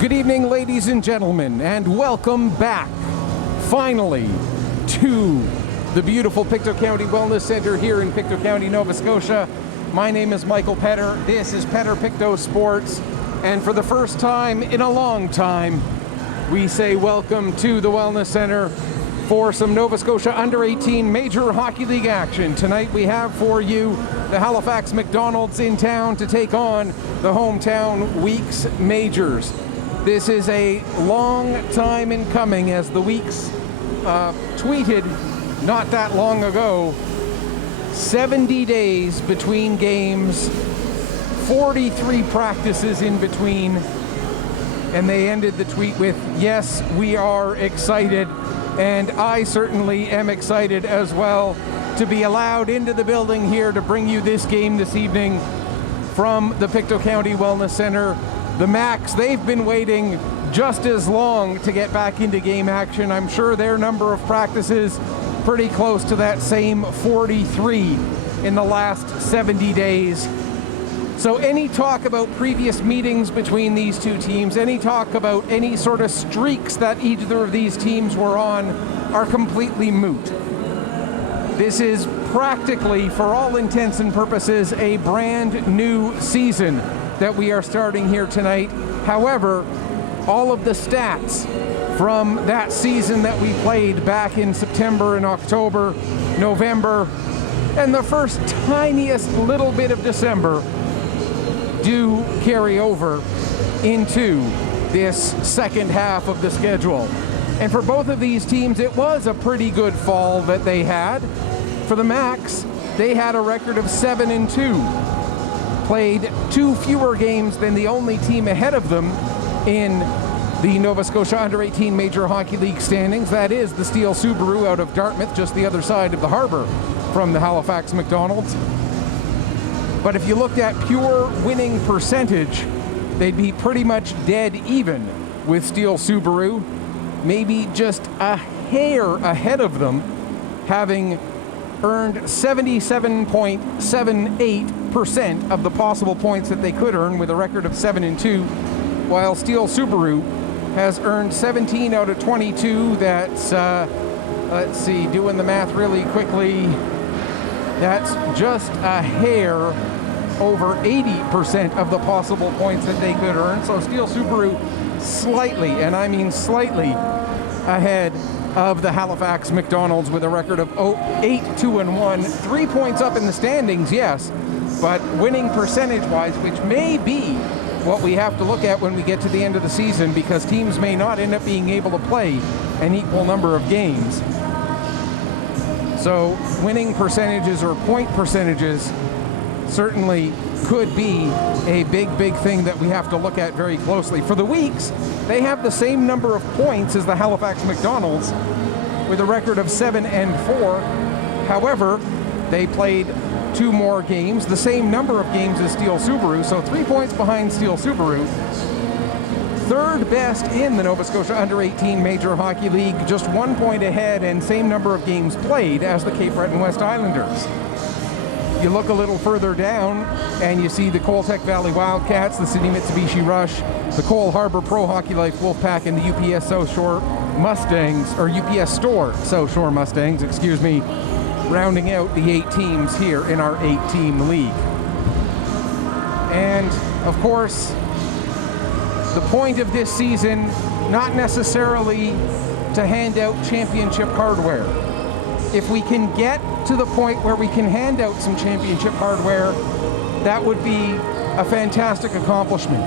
Good evening, ladies and gentlemen, and welcome back, finally, to the beautiful Pictou County Wellness Center here in Pictou County, Nova Scotia. My name is Michael Petter. This is Petter Pictou Sports, and for the first time in a long time, we say welcome to the Wellness Center for some Nova Scotia Under-18 Major Hockey League action. Tonight we have for you the Halifax McDonald's in town to take on the hometown Weeks Majors. This is a long time in coming, as the Weeks tweeted not that long ago. 70 days between games, 43 practices in between, and they ended the tweet with, "Yes, we are excited," and I certainly am excited as well to be allowed into the building here to bring you this game this evening from the Pictou County Wellness Center. The Macs, they've been waiting just as long to get back into game action. I'm sure their number of practices pretty close to that same 43 in the last 70 days. So any talk about previous meetings between these two teams, any talk about any sort of streaks that either of these teams were on, are completely moot. This is practically, for all intents and purposes, a brand new season that we are starting here tonight. However, all of the stats from that season that we played back in September and October, November, and the first tiniest little bit of December do carry over into this second half of the schedule. And for both of these teams, it was a pretty good fall that they had. For the Macs, they had a record of 7-2. Played 2 fewer games than the only team ahead of them in the Nova Scotia Under-18 Major Hockey League standings. That is the Steel Subaru out of Dartmouth, just the other side of the harbor from the Halifax McDonald's. But if you looked at pure winning percentage, they'd be pretty much dead even with Steel Subaru, maybe just a hair ahead of them, having earned 77.78% of the possible points that they could earn with a record of 7-2, while Steel Subaru has earned 17 out of 22. That's, let's see, doing the math really quickly, that's just a hair over 80% of the possible points that they could earn. So Steel Subaru slightly, and I mean slightly, ahead of the Halifax McDonald's with a record of 8-2-1. 3 points up in the standings, yes, but winning percentage-wise, which may be what we have to look at when we get to the end of the season, because teams may not end up being able to play an equal number of games. So winning percentages or point percentages certainly could be a big thing that we have to look at very closely. For the Weeks, they have the same number of points as the Halifax McDonald's with a record of 7-4. However, they played 2 more games, the same number of games as Steel Subaru, so 3 points behind Steel Subaru. Third best in the Nova Scotia Under-18 Major Hockey League, just 1 point ahead and same number of games played as the Cape Breton West Islanders. You look a little further down and you see the Coltec Valley Wildcats, the Sydney Mitsubishi Rush, the Cole Harbour Pro Hockey Life Wolfpack, and the UPS South Shore Mustangs, or UPS Store South Shore Mustangs, excuse me, rounding out the 8 teams here in our 8-team league. And of course, the point of this season, not necessarily to hand out championship hardware. If we can get to the point where we can hand out some championship hardware, that would be a fantastic accomplishment.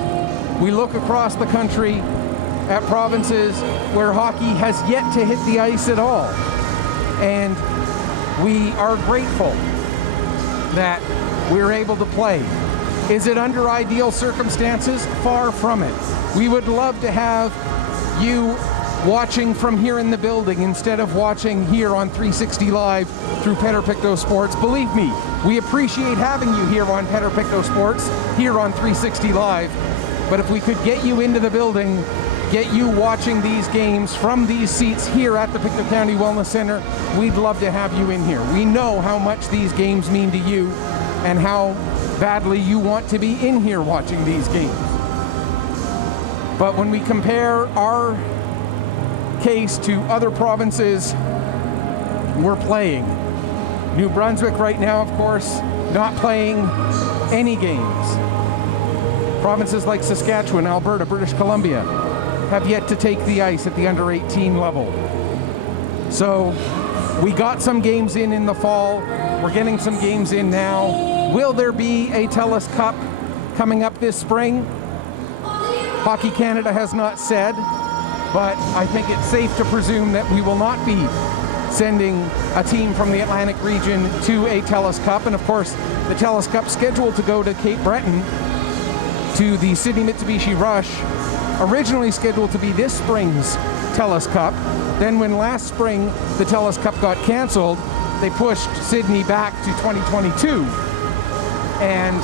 We look across the country at provinces where hockey has yet to hit the ice at all, and we are grateful that we're able to play. Is it under ideal circumstances? Far from it. We would love to have you watching from here in the building instead of watching here on 360 Live through Petter Pictou Sports. Believe me, we appreciate having you here on Petter Pictou Sports, here on 360 Live. But if we could get you into the building, get you watching these games from these seats here at the Pictou County Wellness Center, we'd love to have you in here. We know how much these games mean to you and how badly you want to be in here watching these games. But when we compare our case to other provinces, we're playing. New Brunswick right now, of course, not playing any games. Provinces like Saskatchewan, Alberta, British Columbia have yet to take the ice at the under 18 level. So we got some games in the fall. We're getting some games in now. Will there be a TELUS Cup coming up this spring? Hockey Canada has not said, but I think it's safe to presume that we will not be sending a team from the Atlantic region to a TELUS Cup. And of course, the TELUS Cup scheduled to go to Cape Breton to the Sydney Mitsubishi Rush, originally scheduled to be this spring's TELUS Cup. Then when last spring the TELUS Cup got canceled, they pushed Sydney back to 2022. And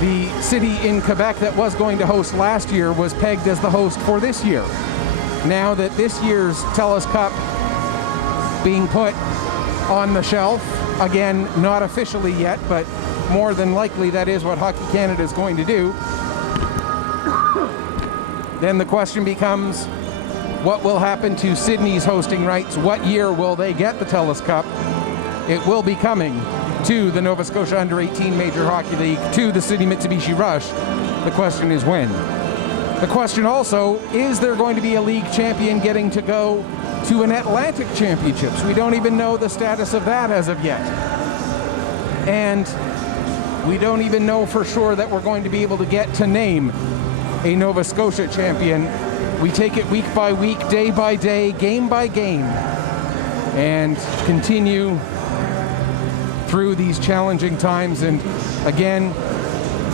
the city in Quebec that was going to host last year was pegged as the host for this year. Now that this year's TELUS Cup being put on the shelf, again, not officially yet, but more than likely that is what Hockey Canada is going to do, then the question becomes, what will happen to Sydney's hosting rights? What year will they get the TELUS Cup? It will be coming to the Nova Scotia Under 18 Major Hockey League, to the City Mitsubishi Rush. The question is when. The question also, is there going to be a league champion getting to go to an Atlantic Championships? We don't even know the status of that as of yet. And we don't even know for sure that we're going to be able to get to name a Nova Scotia champion. We take it week by week, day by day, game by game, and continue through these challenging times. And again,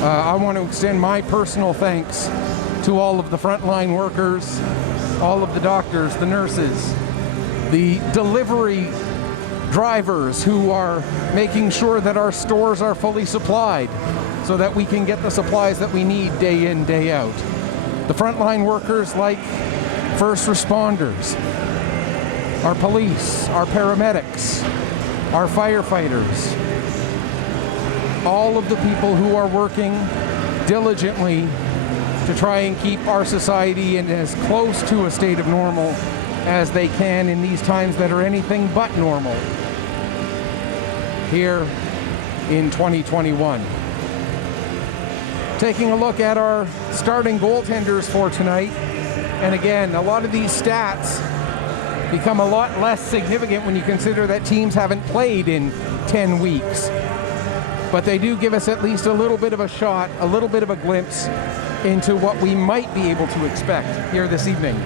I want to extend my personal thanks to all of the frontline workers, all of the doctors, the nurses, the delivery drivers who are making sure that our stores are fully supplied so that we can get the supplies that we need day in, day out. The frontline workers like first responders, our police, our paramedics, our firefighters, all of the people who are working diligently to try and keep our society in as close to a state of normal as they can in these times that are anything but normal here in 2021. Taking a look at our starting goaltenders for tonight, and again, a lot of these stats become a lot less significant when you consider that teams haven't played in 10 weeks. But they do give us at least a little bit of a shot, a little bit of a glimpse into what we might be able to expect here this evening.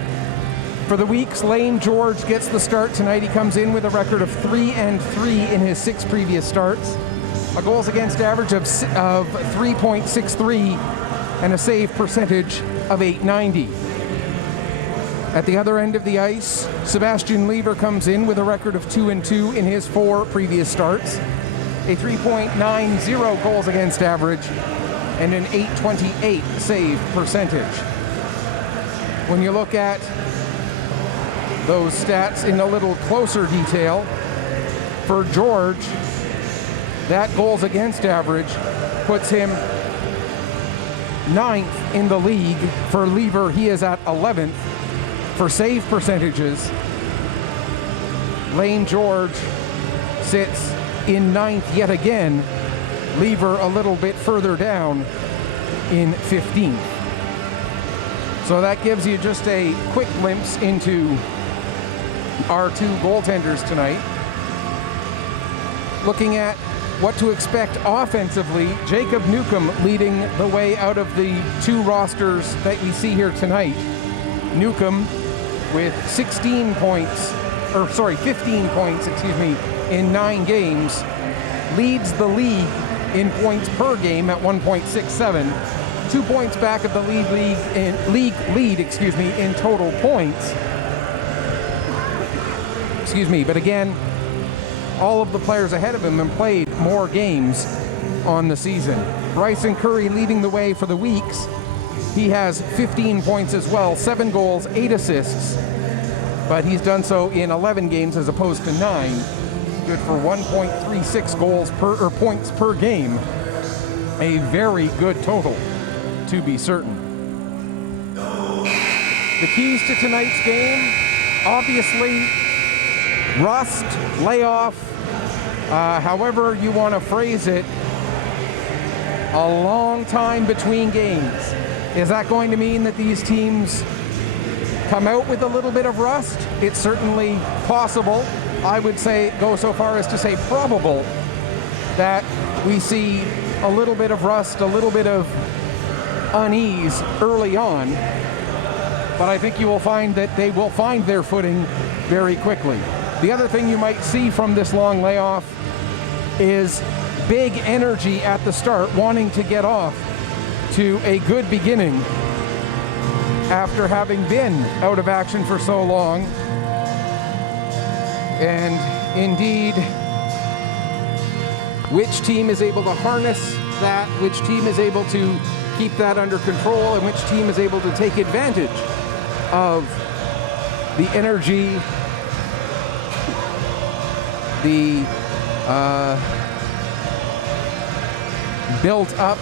For the Weeks, Lane George gets the start tonight. He comes in with a record of 3-3 in his 6 previous starts, a goals against average of 3.63 and a save percentage of .890. At the other end of the ice, Sebastian Lever comes in with a record of 2-2 in his 4 previous starts, a 3.90 goals against average, and an .828 save percentage. When you look at those stats in a little closer detail, for George, that goals against average puts him 9th in the league. For Lever, he is at 11th. For save percentages, Lane George sits in 9th yet again. Lever a little bit further down in 15th. So that gives you just a quick glimpse into our 2 goaltenders tonight. Looking at what to expect offensively, Jacob Newcomb leading the way out of the 2 rosters that we see here tonight. Newcomb with 15 points, in 9 games, leads the league in points per game at 1.67, 2 points back of the league lead in total points. But again, all of the players ahead of him have played more games on the season. Bryson Curry leading the way for the Weeks. He has 15 points as well, 7 goals, 8 assists, but he's done so in 11 games as opposed to 9. Good for 1.36 points per game. A very good total, to be certain. The keys to tonight's game, obviously, rust, layoff, however you want to phrase it, a long time between games. Is that going to mean that these teams come out with a little bit of rust? It's certainly possible. I would say, go so far as to say probable, that we see a little bit of rust, a little bit of unease early on. But I think you will find that they will find their footing very quickly. The other thing you might see from this long layoff is big energy at the start, wanting to get off to a good beginning after having been out of action for so long. And indeed, which team is able to harness that, which team is able to keep that under control, and which team is able to take advantage of the energy, the built up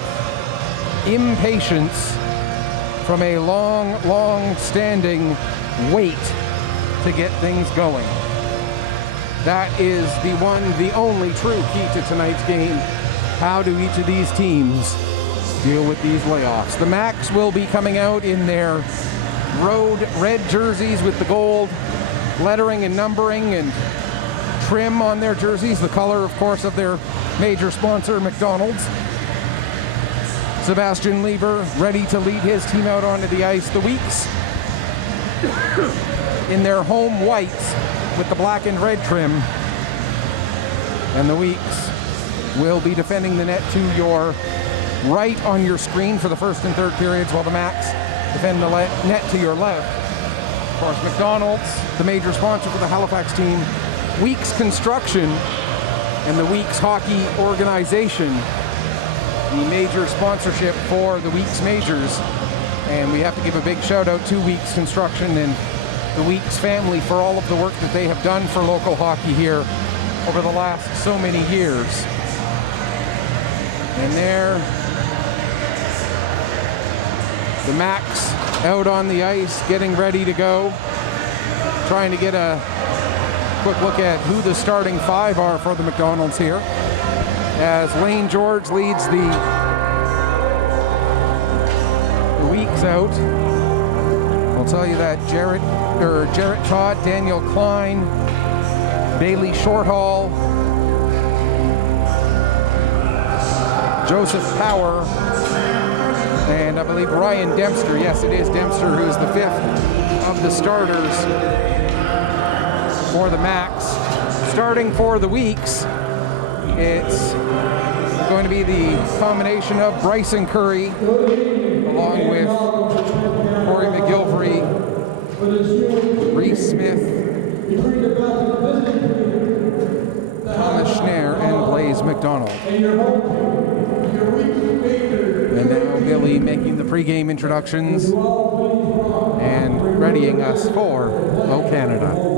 impatience from a long standing wait to get things going. That is the only true key to tonight's game. How do each of these teams deal with these layoffs? The Macs will be coming out in their road red jerseys with the gold lettering and numbering and trim on their jerseys, the color, of course, of their major sponsor, McDonald's. Sebastian Lever ready to lead his team out onto the ice. The Weeks in their home whites with the black and red trim. And the Weeks will be defending the net to your right on your screen for the first and third periods, while the Macs defend the net to your left. Of course, McDonald's, the major sponsor for the Halifax team, Weeks Construction, and the Weeks Hockey Organization, the major sponsorship for the Weeks Majors. And we have to give a big shout out to Weeks Construction and the Weeks family for all of the work that they have done for local hockey here over the last so many years. And there, the Macs out on the ice, getting ready to go, trying to get a quick look at who the starting five are for the McDonald's here, as Lane George leads the Weeks out. I'll tell you that Jarrett Todd, Daniel Klein, Bailey Shorthall, Joseph Power, and I believe Ryan Dempster. Yes, it is Dempster, who is the fifth of the starters for the Macs. Starting for the Weeks, it's going to be the combination of Bryson Curry along with Corey McGilvery, Reese Smith, Thomas Schneer, and Blaze McDonald. And now Billy making the pregame introductions and readying us for O Canada.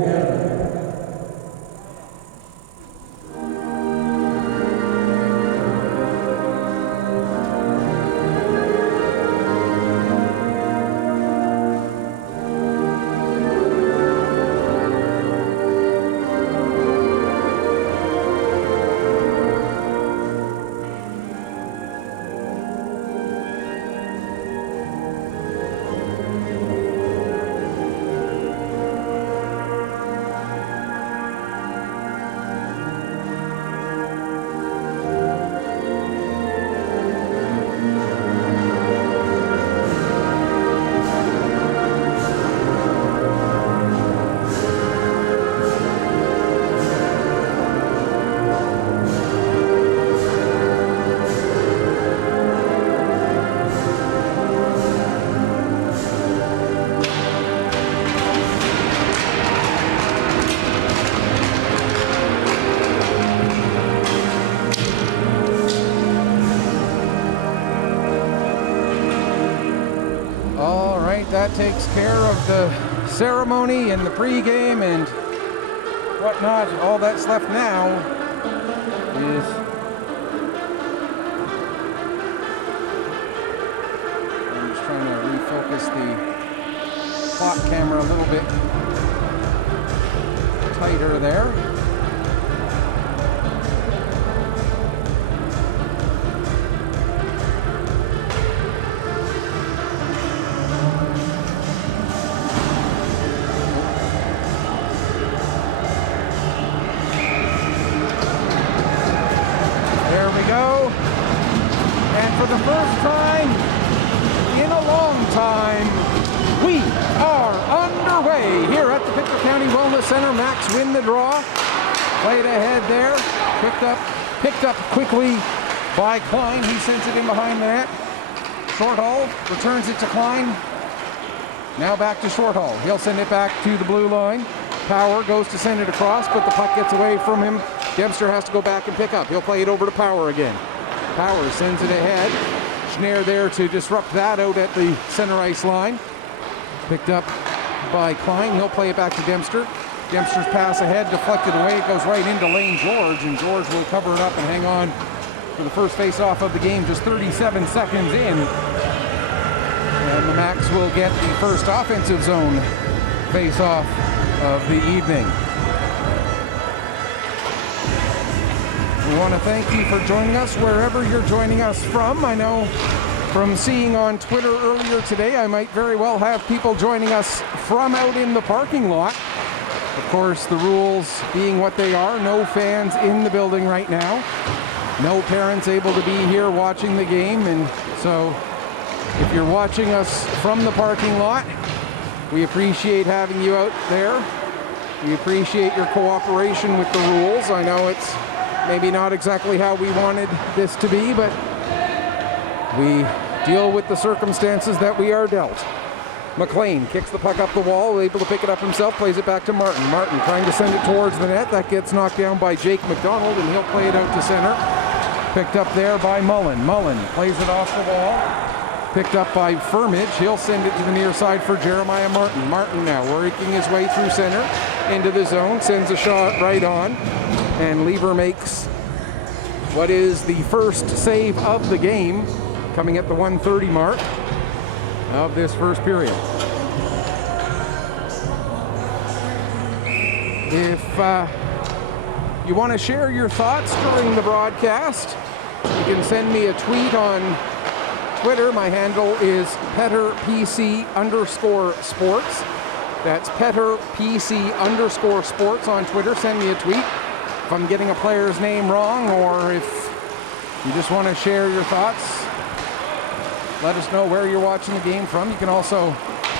That takes care of the ceremony and the pregame and whatnot. All that's left now is I'm just trying to refocus the clock camera a little bit tighter there. There we go. And for the first time in a long time, we are underway here at the Petter County Wellness Center. Max win the draw. Played ahead there. Picked up quickly by Klein. He sends it in behind the net. Shorthall returns it to Klein. Now back to Shorthall. He'll send it back to the blue line. Power goes to send it across, but the puck gets away from him. Dempster has to go back and pick up. He'll play it over to Power again. Power sends it ahead. Schneier there to disrupt that out at the center ice line. Picked up by Klein. He'll play it back to Dempster. Dempster's pass ahead, deflected away. It goes right into Lane George, and George will cover it up and hang on for the first face-off of the game, just 37 seconds in. And the Max will get the first offensive zone face-off of the evening. We want to thank you for joining us wherever you're joining us from. I know from seeing on Twitter earlier today, I might very well have people joining us from out in the parking lot. Of course, the rules being what they are, no fans in the building right now. No parents able to be here watching the game. And so if you're watching us from the parking lot, we appreciate having you out there. We appreciate your cooperation with the rules. I know it's maybe not exactly how we wanted this to be, but we deal with the circumstances that we are dealt. McLean kicks the puck up the wall, able to pick it up himself, plays it back to Martin. Martin trying to send it towards the net. That gets knocked down by Jake McDonald, and he'll play it out to center. Picked up there by Mullen. Mullen plays it off the wall. Picked up by Firmage. He'll send it to the near side for Jeremiah Martin. Martin now working his way through center into the zone, sends a shot right on, and Lever makes what is the first save of the game, coming at the 1:30 mark of this first period. If you want to share your thoughts during the broadcast, you can send me a tweet on Twitter. My handle is PetterPC_sports. That's PetterPC_sports on Twitter. Send me a tweet if I'm getting a player's name wrong, or if you just want to share your thoughts. Let us know where you're watching the game from. You can also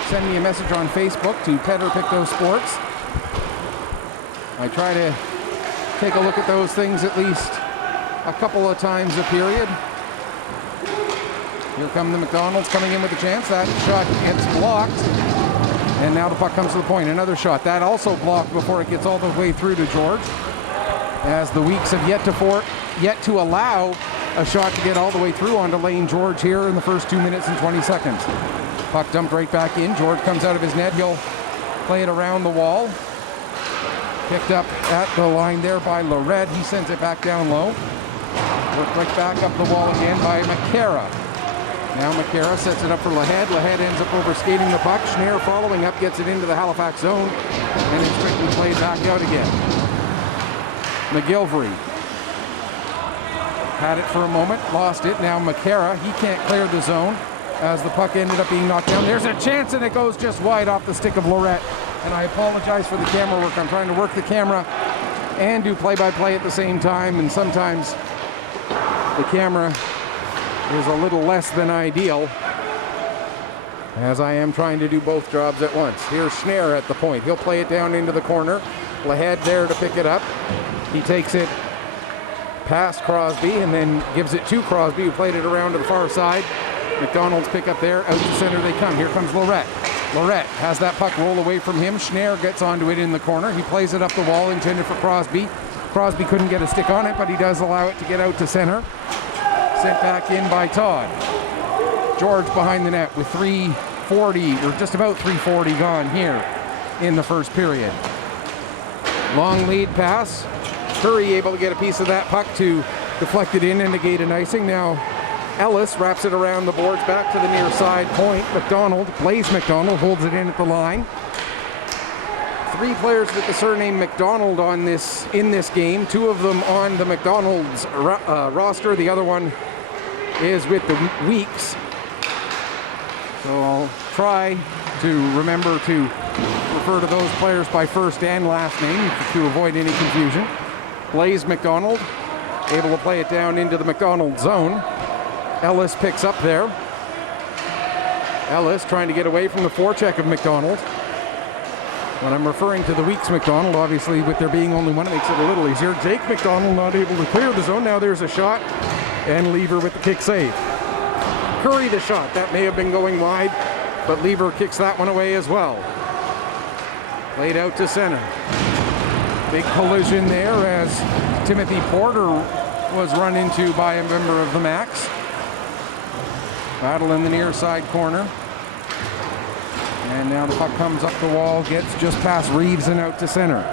send me a message on Facebook to Petter Pictou Sports. I try to take a look at those things at least a couple of times a period. Here come the McDonald's coming in with a chance. That shot gets blocked. And now the puck comes to the point. Another shot. That also blocked before it gets all the way through to George. As the Weeks have yet to allow a shot to get all the way through onto Lane George here in the first 2 minutes and 20 seconds. Puck dumped right back in. George comes out of his net. He'll play it around the wall. Picked up at the line there by Lorette. He sends it back down low. Worked right back up the wall again by McCara. Now McCara sets it up for Lahead. Lahead ends up overskating the puck. Schneier following up, gets it into the Halifax zone, and it's quickly played back out again. McGilvery had it for a moment, lost it. Now McCara, he can't clear the zone as the puck ended up being knocked down. There's a chance, and it goes just wide off the stick of Lorette. And I apologize for the camera work. I'm trying to work the camera and do play-by-play at the same time, and sometimes the camera is a little less than ideal, as I am trying to do both jobs at once. Here's Schneier at the point. He'll play it down into the corner. Lahead there to pick it up. He takes it past Crosby and then gives it to Crosby, who played it around to the far side. McDonald's pick up there. Out to center they come. Here comes Lorette. Lorette has that puck roll away from him. Schneier gets onto it in the corner. He plays it up the wall, intended for Crosby. Crosby couldn't get a stick on it, but he does allow it to get out to center. Sent back in by Todd. George behind the net with 3:40, or just about 3:40 gone here in the first period. Long lead pass. Curry able to get a piece of that puck to deflect it in and negate an icing. Now Ellis wraps it around the boards, back to the near side point. Blaze McDonald holds it in at the line. 3 players with the surname McDonald in this game. 2 of them on the McDonald's roster. The other one is with the Weeks. So I'll try to remember to refer to those players by first and last name to avoid any confusion. Blaze McDonald able to play it down into the McDonald zone. Ellis picks up there. Ellis trying to get away from the forecheck of McDonald. When I'm referring to the Weeks McDonald, obviously with there being only one, it makes it a little easier. Jake McDonald not able to clear the zone. Now there's a shot, and Lever with the kick save. Curry the shot. That may have been going wide, but Lever kicks that one away as well. Played out to center. Big collision there as Timothy Porter was run into by a member of the Max. Battle in the near side corner. And now the puck comes up the wall, gets just past Reeves and out to center.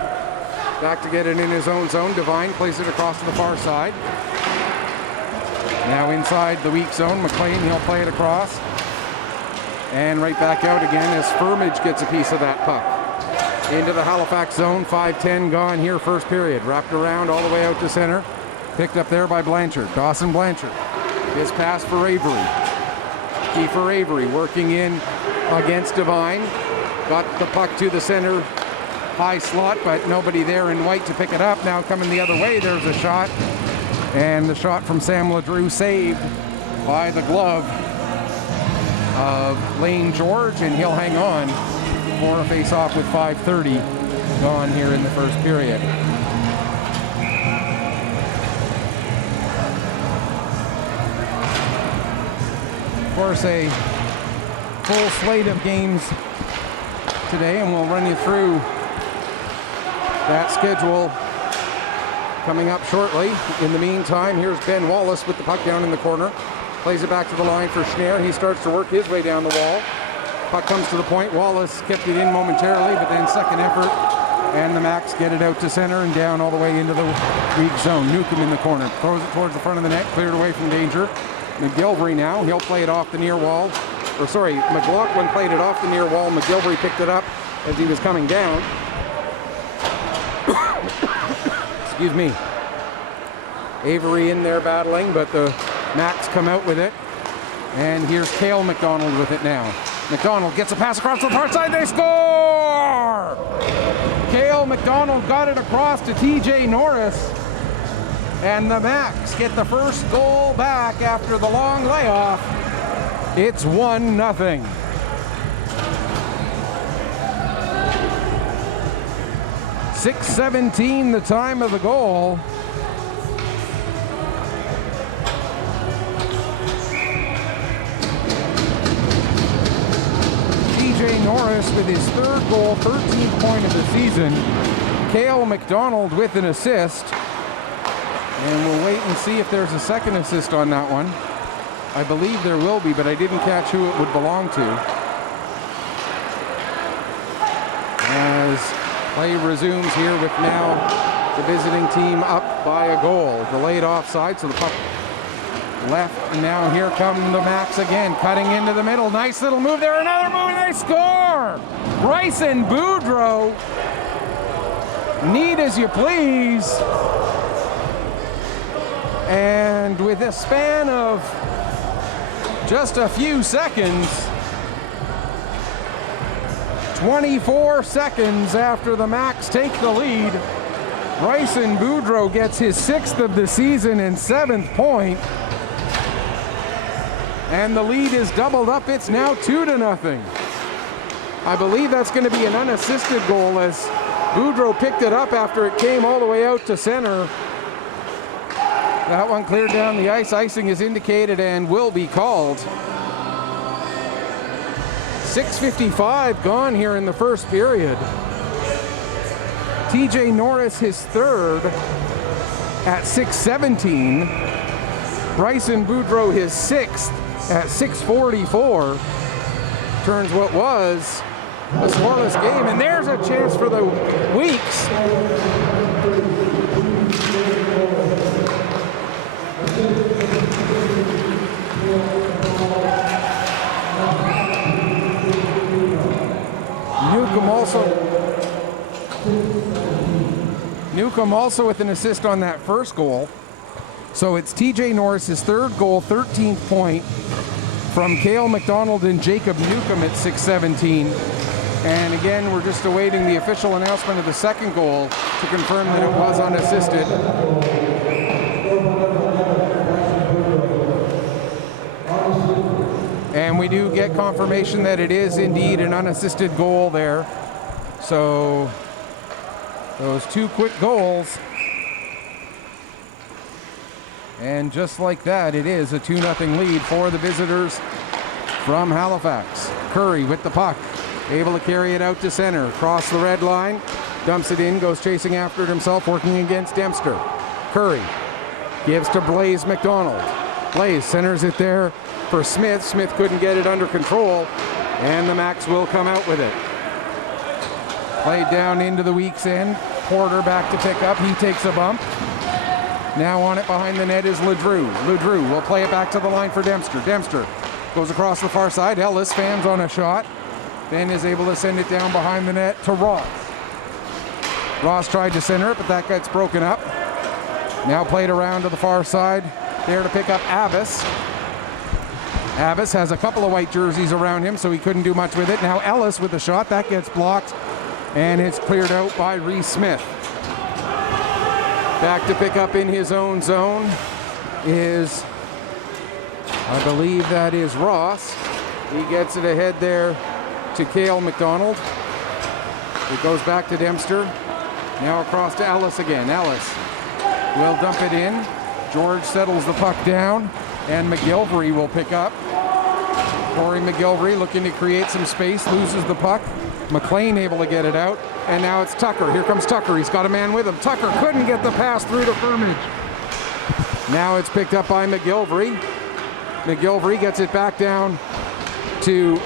Back to get it in his own zone. Devine plays it across to the far side. Now inside the weak zone, McLean, he'll play it across. And right back out again as Firmage gets a piece of that puck. Into the Halifax zone, 5:10 gone here, first period. Wrapped around all the way out to center. Picked up there by Blanchard, Dawson Blanchard. His pass for Avery. Kiefer Avery working in against Devine. Got the puck to the center high slot, but nobody there in white to pick it up. Now coming the other way, there's a shot. And the shot from Sam LeDrew saved by the glove of Lane George, and he'll hang on for a face-off with 5:30 gone here in the first period. Of course, a full slate of games today, and we'll run you through that schedule coming up shortly. In the meantime, here's Ben Wallace with the puck down in the corner. Plays it back to the line for Schneer. He starts to work his way down the wall. Puck comes to the point. Wallace kept it in momentarily, but then second effort, and the Max get it out to center and down all the way into the weak zone. Newcomb in the corner. Throws it towards the front of the net, cleared away from danger. McGilvery now, he'll play it off the near wall. McLaughlin played it off the near wall. McGilvery picked it up as he was coming down. Excuse me. Avery in there battling, but the Max come out with it. And here's Cale McDonald with it now. McDonald gets a pass across to the far side. They score! Cale McDonald got it across to TJ Norris. And the Max get the first goal back after the long layoff. It's 1-0. .6:17 the time of the goal. TJ Norris with his third goal, 13th point of the season. Cale McDonald with an assist. And we'll wait and see if there's a second assist on that one. I believe there will be, but I didn't catch who it would belong to. As play resumes here with now the visiting team up by a goal. Delayed offside, so the puck left. And now here come the Max again, cutting into the middle. Nice little move there, another move, and they score! Bryson Boudreau. Neat as you please. And with a span of just a few seconds, 24 seconds after the Max take the lead, Bryson Boudreau gets his 6th of the season and 7th point. And the lead is doubled up. It's now 2-0. I believe that's going to be an unassisted goal as Boudreau picked it up after it came all the way out to center. That one cleared down the ice. Icing is indicated and will be called. 6:55 gone here in the first period. TJ Norris his third at 6:17. Bryson Boudreau his 6th at 6:44. Turns what was a scoreless game, and there's a chance for the Weeks. Newcomb also with an assist on that first goal. So it's TJ Norris's third goal, 13th point from Cale McDonald and Jacob Newcomb at 6:17. And again, we're just awaiting the official announcement of the second goal to confirm that it was unassisted. And we do get confirmation that it is indeed an unassisted goal there. So those two quick goals. And just like that, it is a 2-0 lead for the visitors from Halifax. Curry with the puck, able to carry it out to center, across the red line, dumps it in, goes chasing after it himself, working against Dempster. Curry gives to Blaze McDonald. Blaze centers it there for Smith. Smith couldn't get it under control, and the Max will come out with it. Played down into the weak's end. Porter back to pick up. He takes a bump. Now on it behind the net is Ledrew. Ledrew will play it back to the line for Dempster. Dempster goes across the far side. Ellis fans on a shot. Then is able to send it down behind the net to Ross. Ross tried to center it, but that gets broken up. Now played around to the far side. There to pick up Abbas. Abbas has a couple of white jerseys around him, so he couldn't do much with it. Now Ellis with a shot. That gets blocked, and it's cleared out by Reese Smith. Back to pick up in his own zone is, I believe that is Ross. He gets it ahead there to Cale McDonald. It goes back to Dempster. Now across to Ellis again. Ellis will dump it in. George settles the puck down, and McGilvery will pick up. Corey McGilvery looking to create some space, loses the puck. McLean able to get it out, and now it's Tucker. Here comes Tucker. He's got a man with him. Tucker couldn't get the pass through to Firmage. Now it's picked up by McGilvery. McGilvery gets it back down to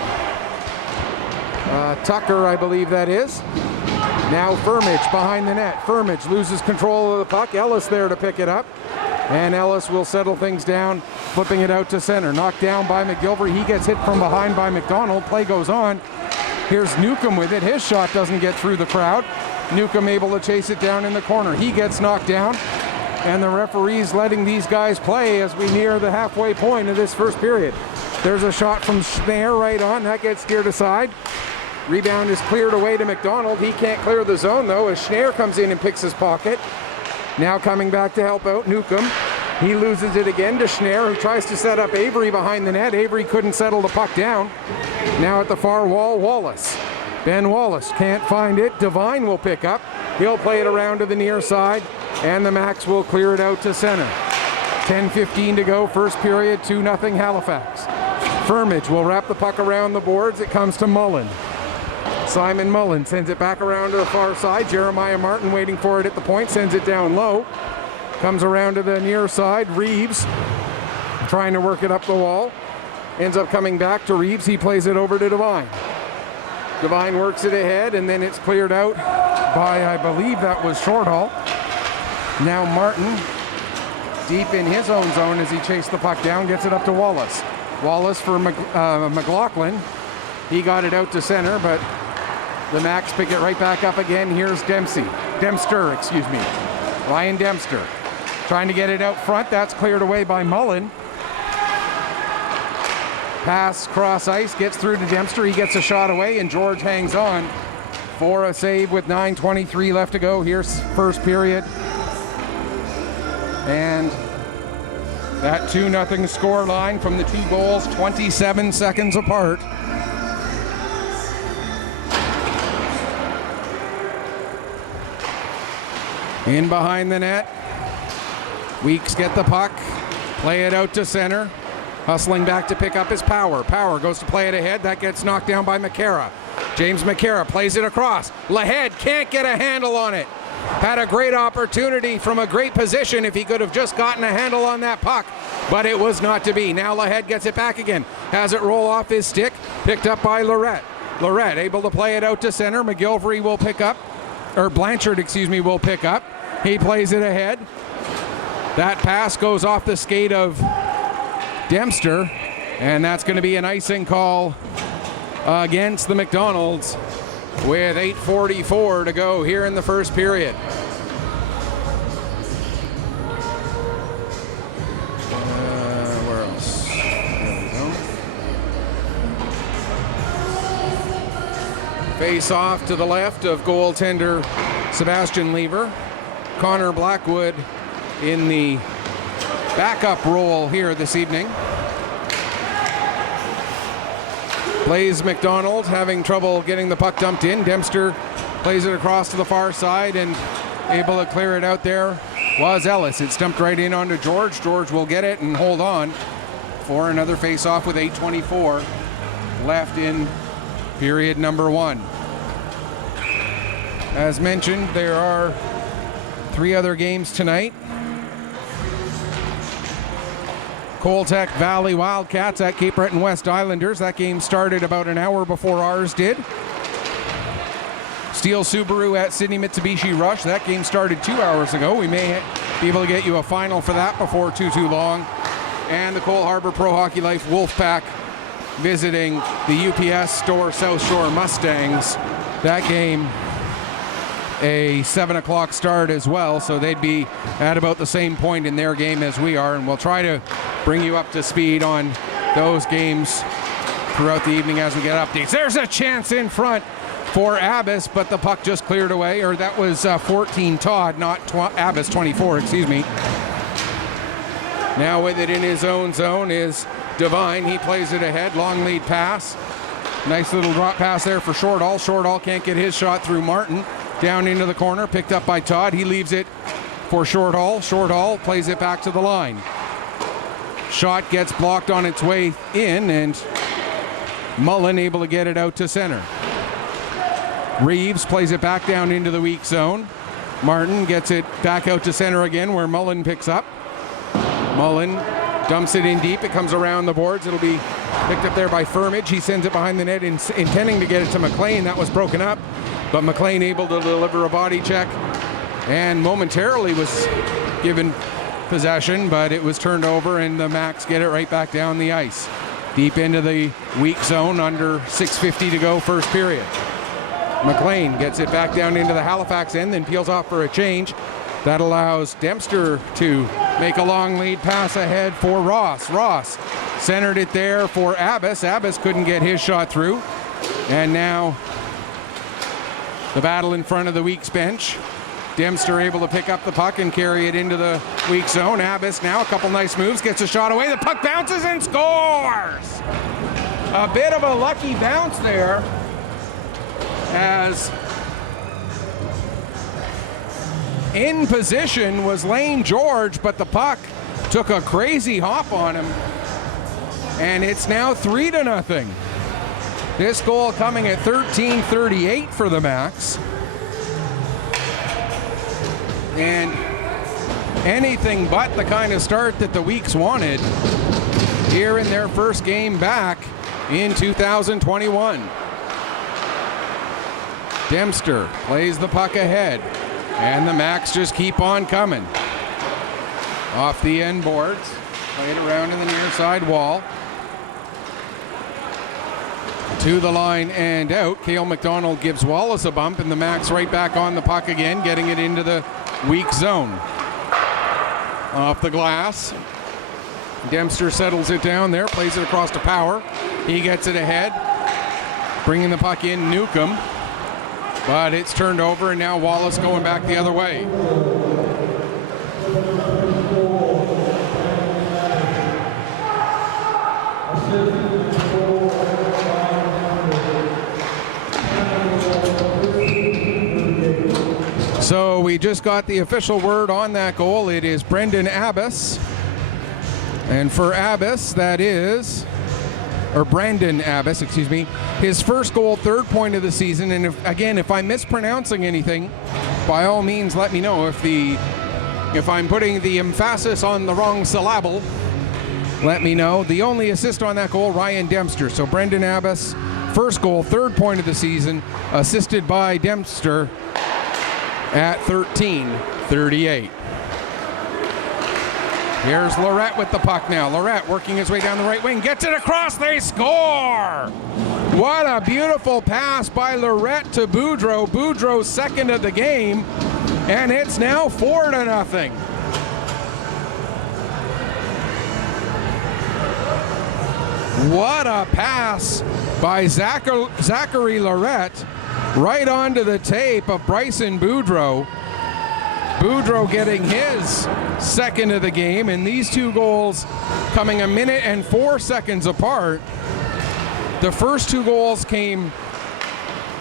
Tucker, I believe that is. Now Firmage behind the net. Firmage loses control of the puck. Ellis there to pick it up, and Ellis will settle things down, flipping it out to center. Knocked down by McGilvery. He gets hit from behind by McDonald. Play goes on. Here's Newcomb with it. His shot doesn't get through the crowd. Newcomb able to chase it down in the corner. He gets knocked down, and the referee's letting these guys play as we near the halfway point of this first period. There's a shot from Schneier right on. That gets steered aside. Rebound is cleared away to McDonald. He can't clear the zone, though, as Schneier comes in and picks his pocket. Now coming back to help out Newcomb. He loses it again to Schneier, who tries to set up Avery behind the net. Avery couldn't settle the puck down. Now at the far wall, Wallace. Ben Wallace can't find it. Devine will pick up. He'll play it around to the near side, and the Max will clear it out to center. 10:15 to go, first period, 2-0 Halifax. Firmage will wrap the puck around the boards. It comes to Mullen. Simon Mullen sends it back around to the far side. Jeremiah Martin waiting for it at the point, sends it down low. Comes around to the near side. Reeves trying to work it up the wall. Ends up coming back to Reeves. He plays it over to Devine. Devine works it ahead, and then it's cleared out by, I believe that was Shortall. Now Martin, deep in his own zone as he chased the puck down, gets it up to Wallace. Wallace for McLaughlin. He got it out to center, but the Max pick it right back up again. Here's Dempster, excuse me. Ryan Dempster trying to get it out front. That's cleared away by Mullen. Pass cross ice, gets through to Dempster. He gets a shot away, and George hangs on for a save with 9:23 left to go. Here's first period. And that 2-0 score line from the two goals, 27 seconds apart. In behind the net. Weeks get the puck. Play it out to center. Hustling back to pick up his Power. Power goes to play it ahead. That gets knocked down by McCara. James McCara plays it across. Lahead can't get a handle on it. Had a great opportunity from a great position if he could have just gotten a handle on that puck, but it was not to be. Now Lahead gets it back again. Has it roll off his stick. Picked up by Lorette. Lorette able to play it out to center. McGilvery will pick up. Or Blanchard, excuse me, will pick up. He plays it ahead. That pass goes off the skate of Dempster, and that's going to be an icing call against the McDonald's with 8:44 to go here in the first period. Where else? There we go. Face off to the left of goaltender Sebastian Lever. Connor Blackwood in the backup role here this evening. Plays McDonald, having trouble getting the puck dumped in. Dempster plays it across to the far side, and able to clear it out there was Ellis. It's dumped right in onto George. George will get it and hold on for another face-off with 8:24 left in period number 1. As mentioned, there are 3 other games tonight. Coltec Valley Wildcats at Cape Breton West Islanders. That game started about an hour before ours did. Steel Subaru at Sydney Mitsubishi Rush. That game started 2 hours ago. We may be able to get you a final for that before too long. And the Cole Harbour Pro Hockey Life Wolfpack visiting the UPS Store South Shore Mustangs. That game a 7 o'clock start as well, so they'd be at about the same point in their game as we are, and we'll try to bring you up to speed on those games throughout the evening as we get updates. There's a chance in front for Abbas, but the puck just cleared away, or that was 14 Todd, not Abbas 24, excuse me. Now with it in his own zone is Devine. He plays it ahead, long lead pass. Nice little drop pass there for Shortall. Shortall can't get his shot through Martin. Down into the corner, picked up by Todd. He leaves it for Shortall. Shortall plays it back to the line. Shot gets blocked on its way in, and Mullen able to get it out to center. Reeves plays it back down into the weak zone. Martin gets it back out to center again, where Mullen picks up. Mullen dumps it in deep. It comes around the boards. It'll be picked up there by Firmage. He sends it behind the net, intending to get it to McLean. That was broken up, but McLean able to deliver a body check and momentarily was given possession, but it was turned over, and the Macs get it right back down the ice. Deep into the weak zone, under 6:50 to go first period. McLean gets it back down into the Halifax end, then peels off for a change. That allows Dempster to make a long lead pass ahead for Ross. Ross centered it there for Abbas. Abbas couldn't get his shot through. And now the battle in front of the Weeks bench. Dempster able to pick up the puck and carry it into the weak zone. Abbas now a couple nice moves, gets a shot away. The puck bounces and scores! A bit of a lucky bounce there, as in position was Lane George, but the puck took a crazy hop on him, and it's now 3-0. This goal coming at 13:38 for the Macs. And anything but the kind of start that the Weeks wanted here in their first game back in 2021. Dempster plays the puck ahead, and the Macs just keep on coming. Off the end boards, played around in the near side wall. To the line and out. Cale McDonald gives Wallace a bump, and the Macs right back on the puck again, getting it into the weak zone. Off the glass. Dempster settles it down there, plays it across to Power. He gets it ahead, bringing the puck in, Newcomb. But it's turned over, and now Wallace going back the other way. So we just got the official word on that goal. It is Brendan Abbas. And for Abbas, that is, or Brandon Abbas, excuse me, his first goal, third point of the season. And if I'm mispronouncing anything, by all means let me know. If I'm putting the emphasis on the wrong syllable, let me know. The only assist on that goal, Ryan Dempster. So Brendan Abbas, first goal, third point of the season, assisted by Dempster at 13:38. Here's Lorette with the puck now. Lorette working his way down the right wing, gets it across, they score! What a beautiful pass by Lorette to Boudreau. Boudreau's second of the game, and it's now 4-0. What a pass by Zachary Lorette right onto the tape of Bryson Boudreau. Boudreau getting his second of the game, and these two goals coming 1 minute and 4 seconds apart. The first two goals came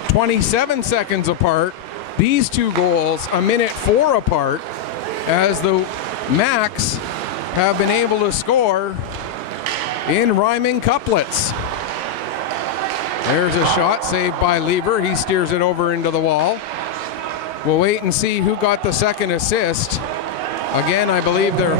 27 seconds apart. These two goals 1 minute 4 apart, as the Macs have been able to score in rhyming couplets. There's a shot saved by Lever. He steers it over into the wall. We'll wait and see who got the second assist. Again, I believe they're...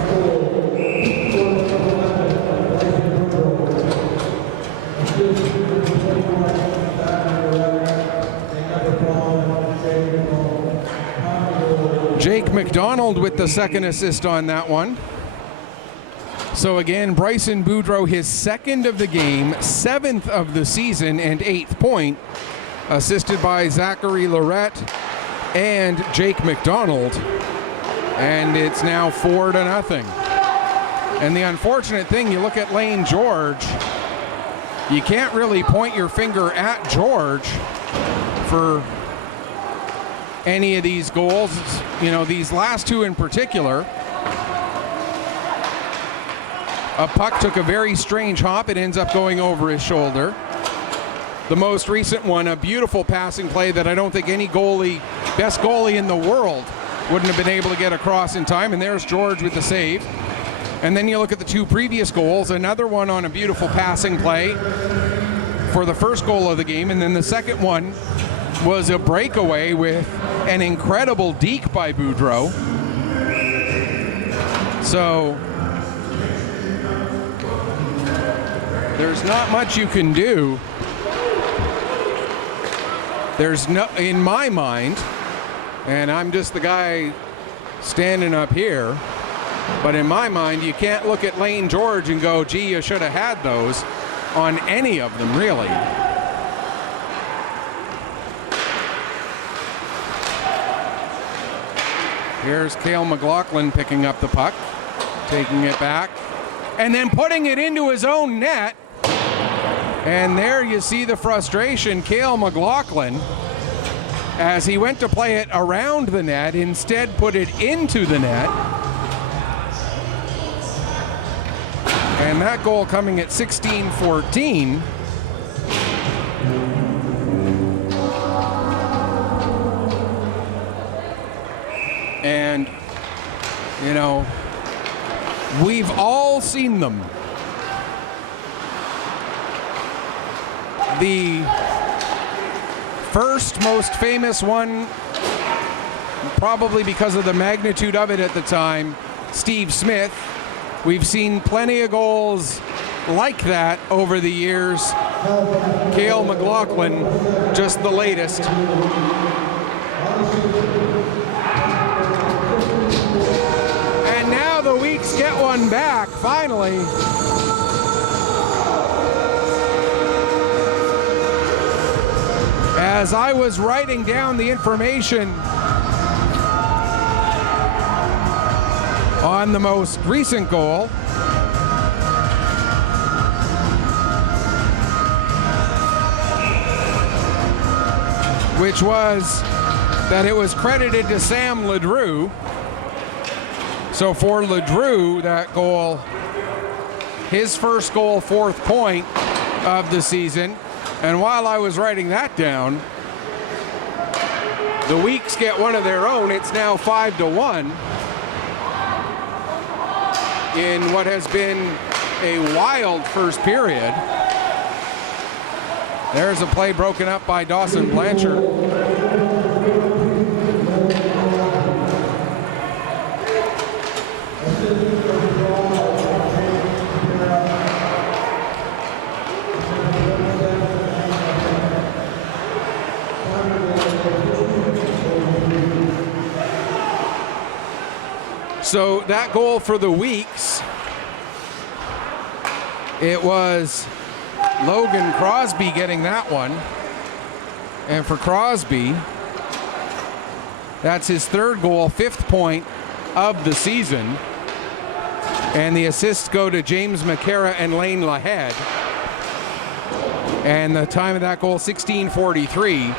Jake McDonald with the second assist on that one. So again, Bryson Boudreau, his second of the game, 7th of the season, and 8th point, assisted by Zachary Lorette and Jake McDonald, and it's now 4-0. And the unfortunate thing, you look at Lane George, you can't really point your finger at George for any of these goals. You know, these last two in particular. A puck took a very strange hop. It ends up going over his shoulder. The most recent one, a beautiful passing play that I don't think any goalie, best goalie in the world, wouldn't have been able to get across in time. And there's George with the save. And then you look at the two previous goals, another one on a beautiful passing play for the first goal of the game. And then the second one was a breakaway with an incredible deke by Boudreau. So there's not much you can do. There's no, in my mind, and I'm just the guy standing up here, but in my mind, you can't look at Lane George and go, gee, you should have had those on any of them, really. Here's Cale McLaughlin picking up the puck, taking it back, and then putting it into his own net. And there you see the frustration. Cale McLaughlin, as he went to play it around the net, instead put it into the net. And that goal coming at 16-14. And, you know, we've all seen them. The first most famous one, probably because of the magnitude of it at the time, Steve Smith. We've seen plenty of goals like that over the years. Cale McLaughlin, just the latest. And now the Weeks get one back, finally. As I was writing down the information on the most recent goal, which was that it was credited to Sam Ledrew. So for Ledrew, that goal, his first goal, 4th point of the season. And while I was writing that down, the Weeks get one of their own. It's now 5-1 in what has been a wild first period. There's a play broken up by Dawson Blanchard. So that goal for the Weeks, it was Logan Crosby getting that one. And for Crosby, that's his third goal, 5th point of the season. And the assists go to James McCara and Lane Lahead. And the time of that goal, 16:43.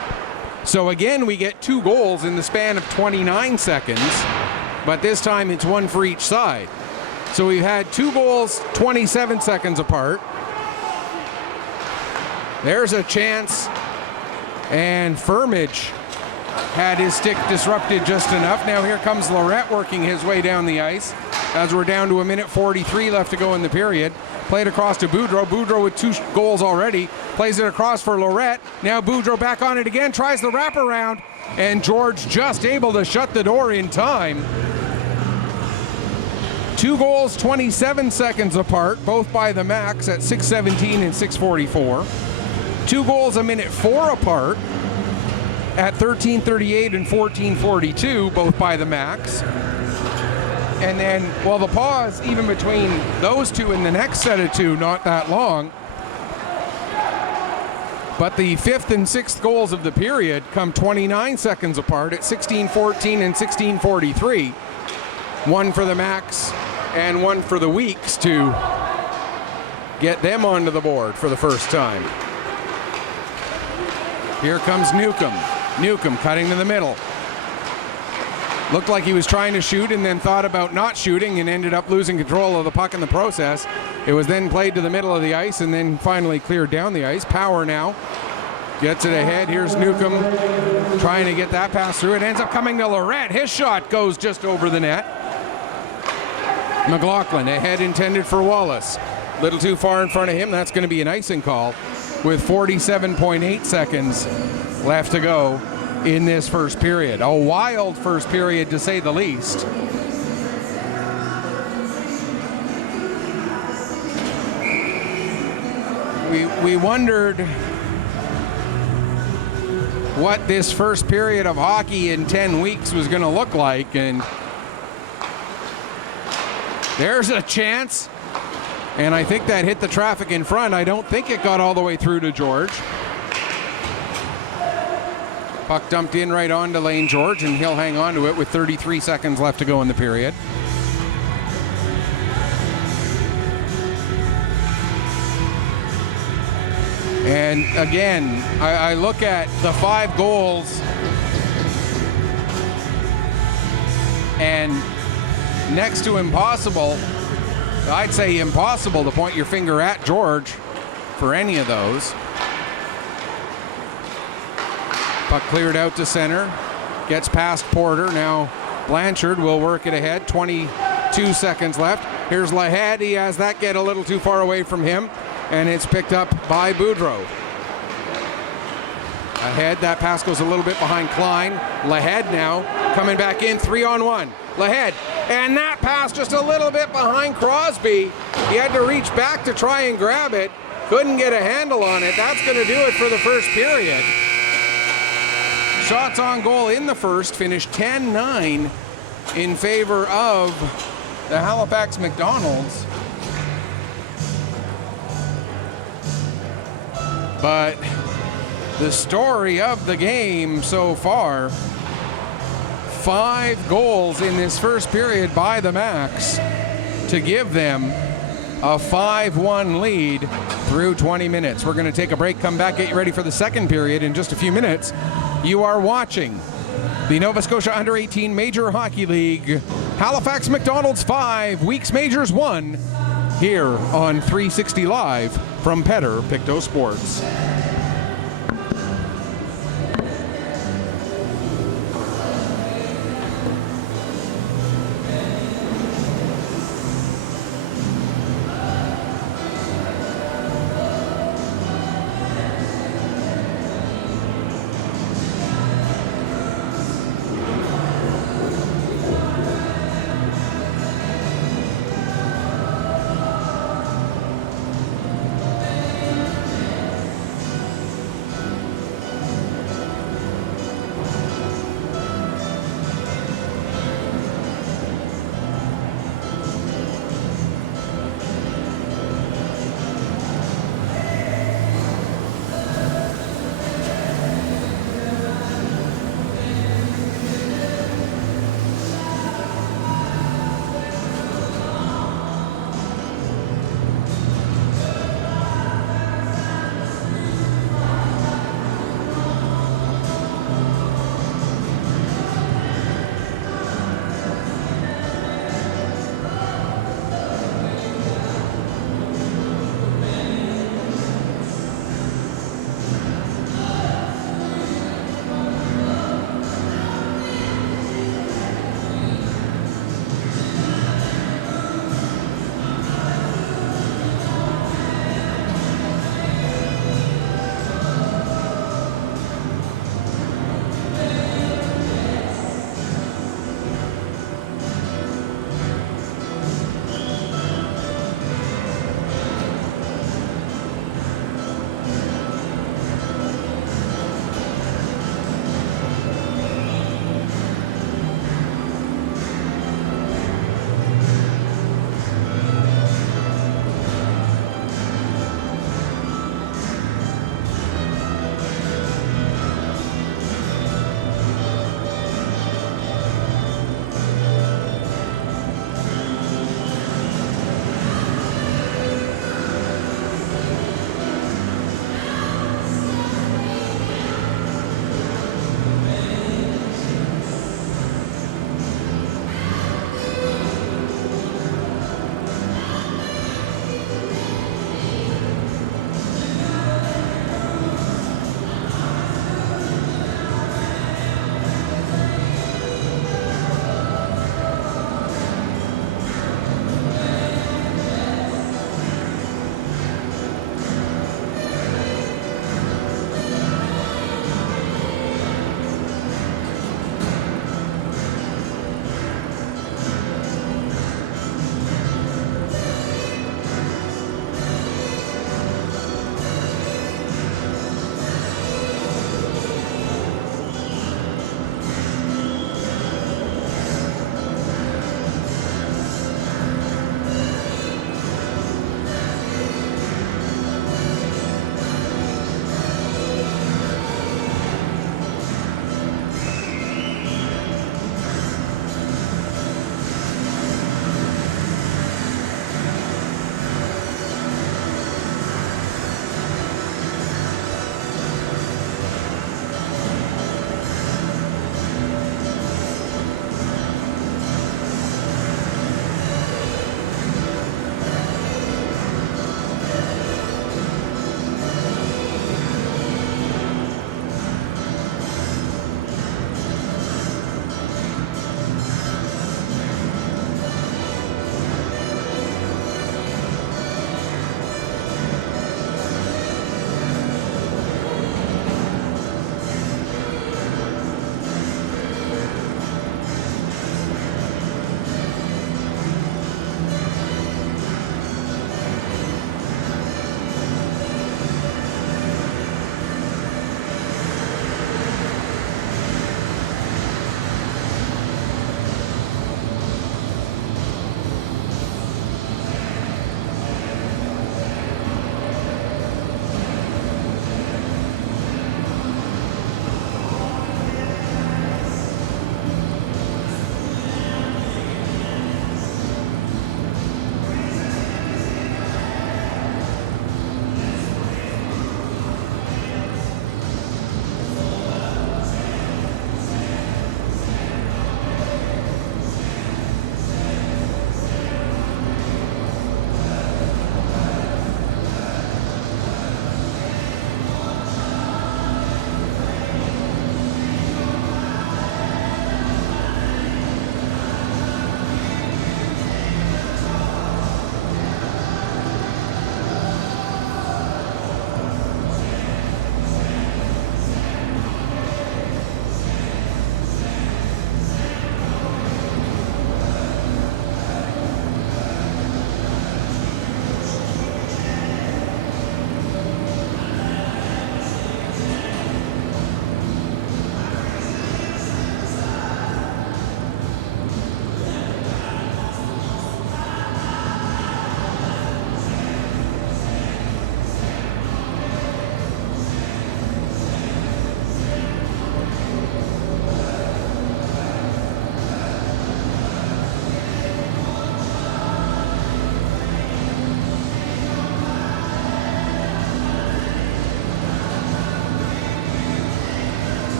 So again, we get 2 goals in the span of 29 seconds, but this time it's one for each side. So we've had 2 goals 27 seconds apart. There's a chance, and Firmage had his stick disrupted just enough. Now here comes Lorette working his way down the ice as we're down to 1:43 left to go in the period. Played across to Boudreau. Boudreau with 2 goals already. Plays it across for Lorette. Now Boudreau back on it again. Tries the wraparound. And George just able to shut the door in time. 2 goals, 27 seconds apart, both by the Max at 6:17 and 6:44. 2 goals 1:04 apart at 13:38 and 14:42, both by the Max. And then, well, the pause even between those 2 and the next set of 2, not that long. But the 5th and 6th goals of the period come 29 seconds apart at 16:14 and 16:43. 1 for the Max and 1 for the Weeks to get them onto the board for the first time. Here comes Newcomb. Newcomb cutting to the middle. Looked like he was trying to shoot and then thought about not shooting and ended up losing control of the puck in the process. It was then played to the middle of the ice and then finally cleared down the ice. Power now gets it ahead. Here's Newcomb trying to get that pass through. It ends up coming to Lorette. His shot goes just over the net. McLaughlin ahead, intended for Wallace. Little too far in front of him. That's going to be an icing call with 47.8 seconds left to go in this first period. A wild first period, to say the least. We wondered what this first period of hockey in 10 weeks was going to look like, and there's a chance, and I think that hit the traffic in front. I don't think it got all the way through to George. Puck dumped in right on to Lane George, and he'll hang on to it with 33 seconds left to go in the period. And again, I look at the 5 goals, and next to impossible, I'd say impossible to point your finger at George for any of those. Puck cleared out to center, gets past Porter. Now Blanchard will work it ahead, 22 seconds left. Here's Lahead, he has that get a little too far away from him, and it's picked up by Boudreau. Ahead, that pass goes a little bit behind Klein. Lahead now coming back in, 3-on-1. Lahead, and that pass just a little bit behind Crosby. He had to reach back to try and grab it. Couldn't get a handle on it. That's going to do it for the first period. Shots on goal in the first finished 10-9 in favor of the Halifax McDonald's. But the story of the game so far, 5 goals in this first period by the Max to give them a 5-1 lead through 20 minutes. We're going to take a break, come back, get you ready for the second period in just a few minutes. You are watching the Nova Scotia Under-18 Major Hockey League, Halifax McDonald's 5, Weeks Majors 1, here on 360 Live from Petter Pictou Sports.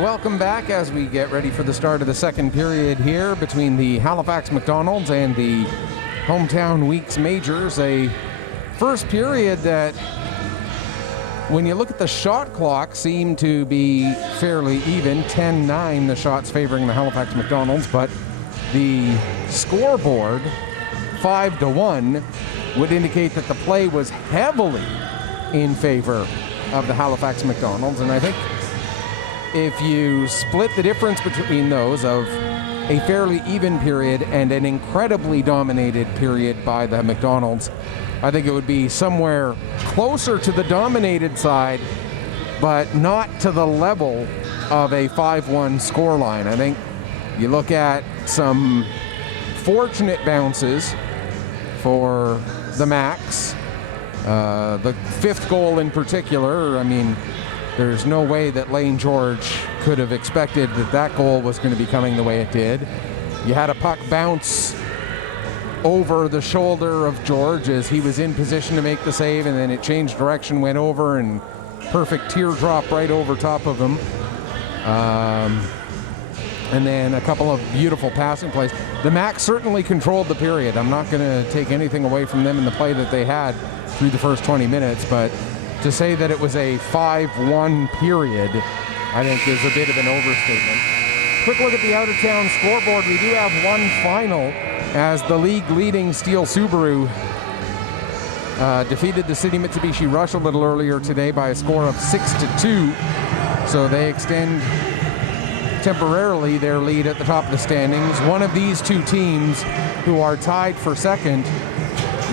Welcome back as we get ready for the start of the second period here between the Halifax McDonald's and the Hometown Weeks Majors. A first period that, when you look at the shot clock, seemed to be fairly even. 10-9 the shots favoring the Halifax McDonald's, but the scoreboard 5-1 would indicate that the play was heavily in favor of the Halifax McDonald's. And I think if you split the difference between those of a fairly even period and an incredibly dominated period by the McDonald's, I think it would be somewhere closer to the dominated side, but not to the level of a 5-1 scoreline. I think you look at some fortunate bounces for the Macs. The fifth goal in particular, I mean, there's no way that Lane George could have expected that that goal was going to be coming the way it did. You had a puck bounce over the shoulder of George as he was in position to make the save, and then it changed direction, went over, and perfect teardrop right over top of him. And then a couple of beautiful passing plays. The Macs certainly controlled the period. I'm not going to take anything away from them in the play that they had through the first 20 minutes, but to say that it was a 5-1 period, I think is a bit of an overstatement. Quick look at the out-of-town scoreboard. We do have one final as the league-leading Steel Subaru defeated the City Mitsubishi Rush a little earlier today by a score of 6-2. So they extend temporarily their lead at the top of the standings. One of these two teams, who are tied for second,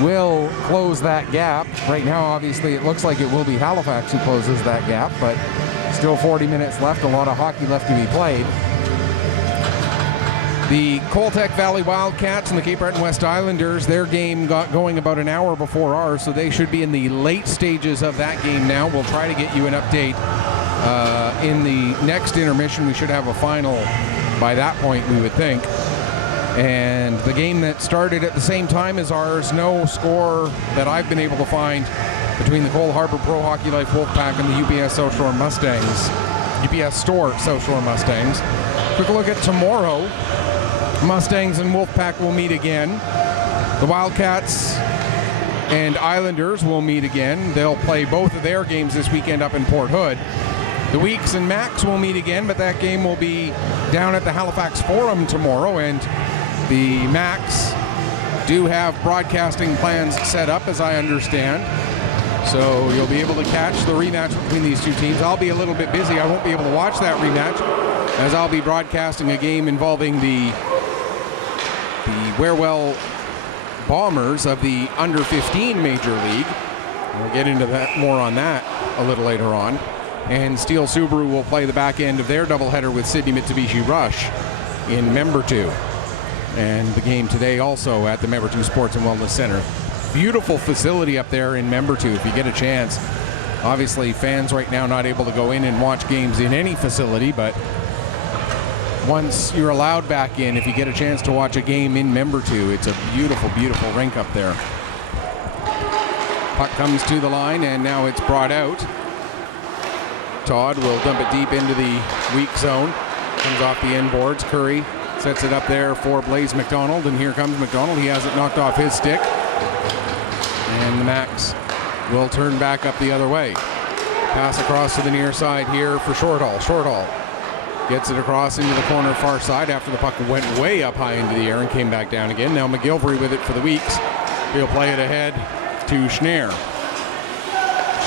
will close that gap. Right now, obviously, it looks like it will be Halifax who closes that gap, but still 40 minutes left, a lot of hockey left to be played. The Coltec Valley Wildcats and the Cape Breton West Islanders, their game got going about an hour before ours, so they should be in the late stages of that game now. We'll try to get you an update in the next intermission. We should have a final by that point, we would think. And the game that started at the same time as ours, no score that I've been able to find between the Cole Harbour Pro Hockey Life Wolfpack and the UPS South Shore Mustangs, UPS Store South Shore Mustangs. Quick look at tomorrow. Mustangs and Wolfpack will meet again. The Wildcats and Islanders will meet again. They'll play both of their games this weekend up in Port Hood. The Weeks and Macs will meet again, but that game will be down at the Halifax Forum tomorrow, and the Macs do have broadcasting plans set up, as I understand. So you'll be able to catch the rematch between these two teams. I'll be a little bit busy. I won't be able to watch that rematch, as I'll be broadcasting a game involving the Warewell Bombers of the Under-15 Major League. We'll get into that more on that a little later on. And Steel Subaru will play the back end of their doubleheader with Sydney Mitsubishi Rush in Membertou. And the game today also at the Membertou Sports and Wellness Center. Beautiful facility up there in Membertou if you get a chance. Obviously, fans right now not able to go in and watch games in any facility, but once you're allowed back in, if you get a chance to watch a game in Membertou, it's a beautiful, beautiful rink up there. Puck comes to the line, and now it's brought out. Todd will dump it deep into the weak zone. Comes off the end boards. Curry sets it up there for Blaze McDonald, and here comes McDonald. He has it knocked off his stick. And the Macs will turn back up the other way. Pass across to the near side here for Shortall. Shortall gets it across into the corner far side after the puck went way up high into the air and came back down again. Now McGilvery with it for the Weeks. He'll play it ahead to Schneer.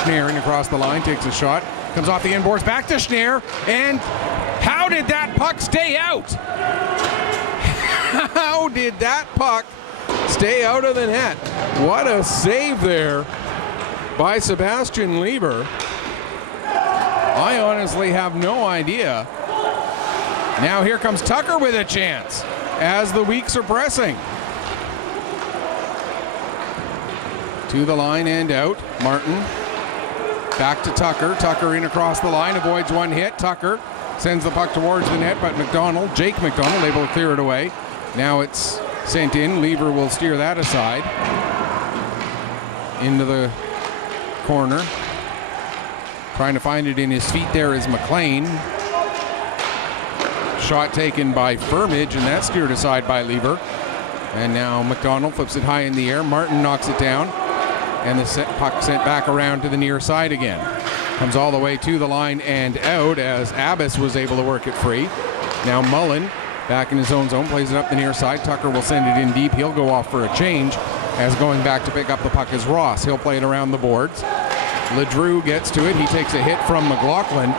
Schneer in across the line, takes a shot. Comes off the inboards, back to Schneer, and how did that puck stay out? How did that puck stay out of the net? What a save there by Sebastian Lieber. I honestly have no idea. Now here comes Tucker with a chance as the Weeks are pressing. To the line and out. Martin back to Tucker. Tucker in across the line, avoids one hit. Tucker sends the puck towards the net, but Jake McDonald, able to clear it away. Now it's sent in. Lieber will steer that aside. Into the corner. Trying to find it in his feet there is McLean. shot taken by Firmage, and that's steered aside by Lever. And now McDonald flips it high in the air. Martin knocks it down, and the puck sent back around to the near side again. Comes all the way to the line and out as Abbas was able to work it free. Now Mullen back in his own zone, plays it up the near side. Tucker will send it in deep. He'll go off for a change, as going back to pick up the puck is Ross. He'll play it around the boards. Ledrew gets to it. He takes a hit from McLaughlin,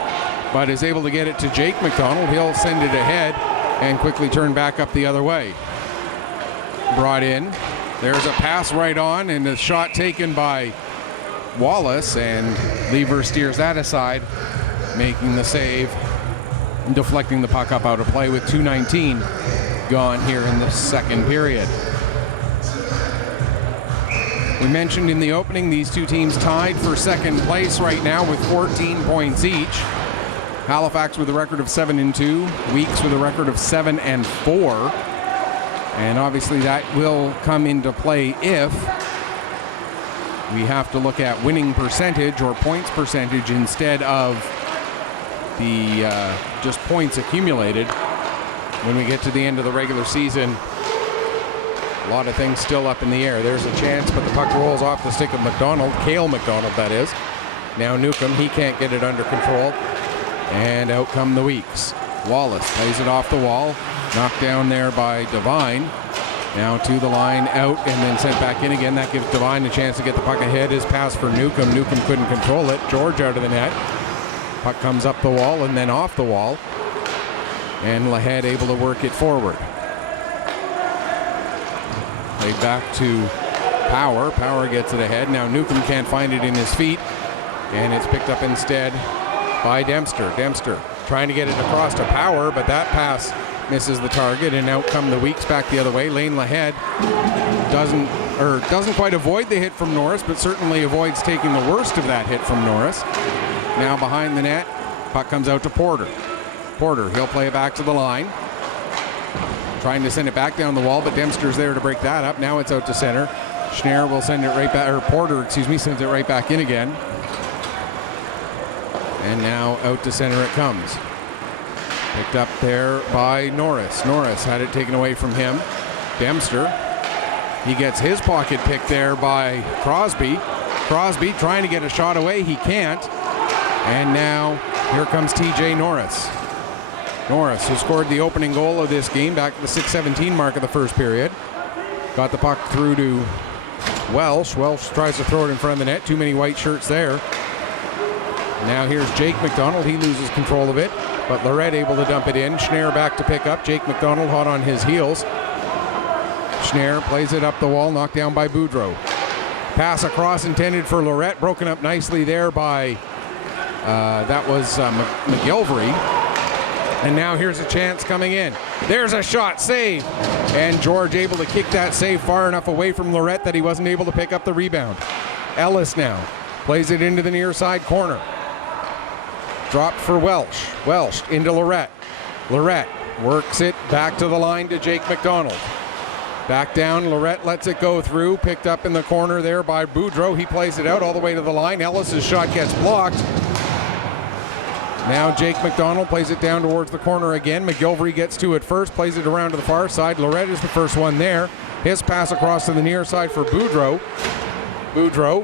but is able to get it to Jake McDonald. He'll send it ahead and quickly turn back up the other way. Brought in. There's a pass right on, and a shot taken by Wallace, and Lever steers that aside, making the save, deflecting the puck up out of play with 2:19 gone here in the second period. We mentioned in the opening these two teams tied for second place right now with 14 points each. Halifax with a record of 7-2, Weeks with a record of 7-4. And obviously that will come into play if we have to look at winning percentage or points percentage instead of the just points accumulated. When we get to the end of the regular season, a lot of things still up in the air. There's a chance, but the puck rolls off the stick of McDonald, Cale McDonald that is. Now Newcomb, he can't get it under control. And out come the Weeks. Wallace plays it off the wall. Knocked down there by Devine. Now to the line, out, and then sent back in again. That gives Devine a chance to get the puck ahead. His pass for Newcomb. Newcomb couldn't control it. George out of the net. Puck comes up the wall and then off the wall. And Lahead able to work it forward. Played back to Power. Power gets it ahead. Now Newcomb can't find it in his feet. And it's picked up instead by Dempster. Dempster trying to get it across to Power, but that pass misses the target, and out come the Weeks back the other way. Lane Lahead doesn't quite avoid the hit from Norris, but certainly avoids taking the worst of that hit from Norris. Now behind the net, puck comes out to Porter. Porter, he'll play it back to the line. Trying to send it back down the wall, but Dempster's there to break that up. Now it's out to center. Schneier will send it right back, or Porter, sends it right back in again. And now out to center it comes. Picked up there by Norris. Norris had it taken away from him. Dempster. He gets his pocket picked there by Crosby. Crosby trying to get a shot away. He can't. And now here comes TJ Norris. Norris, who scored the opening goal of this game back at the 6:17 mark of the first period. Got the puck through to Welsh. Welsh tries to throw it in front of the net. Too many white shirts there. Now here's Jake McDonald. He loses control of it, but Lorette able to dump it in. Schneier back to pick up. Jake McDonald hot on his heels. Schneier plays it up the wall, knocked down by Boudreau. Pass across intended for Lorette, broken up nicely there by, McGillivray. And now here's a chance coming in. There's a shot, save. And George able to kick that save far enough away from Lorette that he wasn't able to pick up the rebound. Ellis now plays it into the near side corner. Dropped for Welsh. Welsh into Lorette. Lorette works it back to the line to Jake McDonald. Back down, Lorette lets it go through. Picked up in the corner there by Boudreau. He plays it out all the way to the line. Ellis's shot gets blocked. Now Jake McDonald plays it down towards the corner again. McGillivray gets to it first, plays it around to the far side. Lorette is the first one there. His pass across to the near side for Boudreau. Boudreau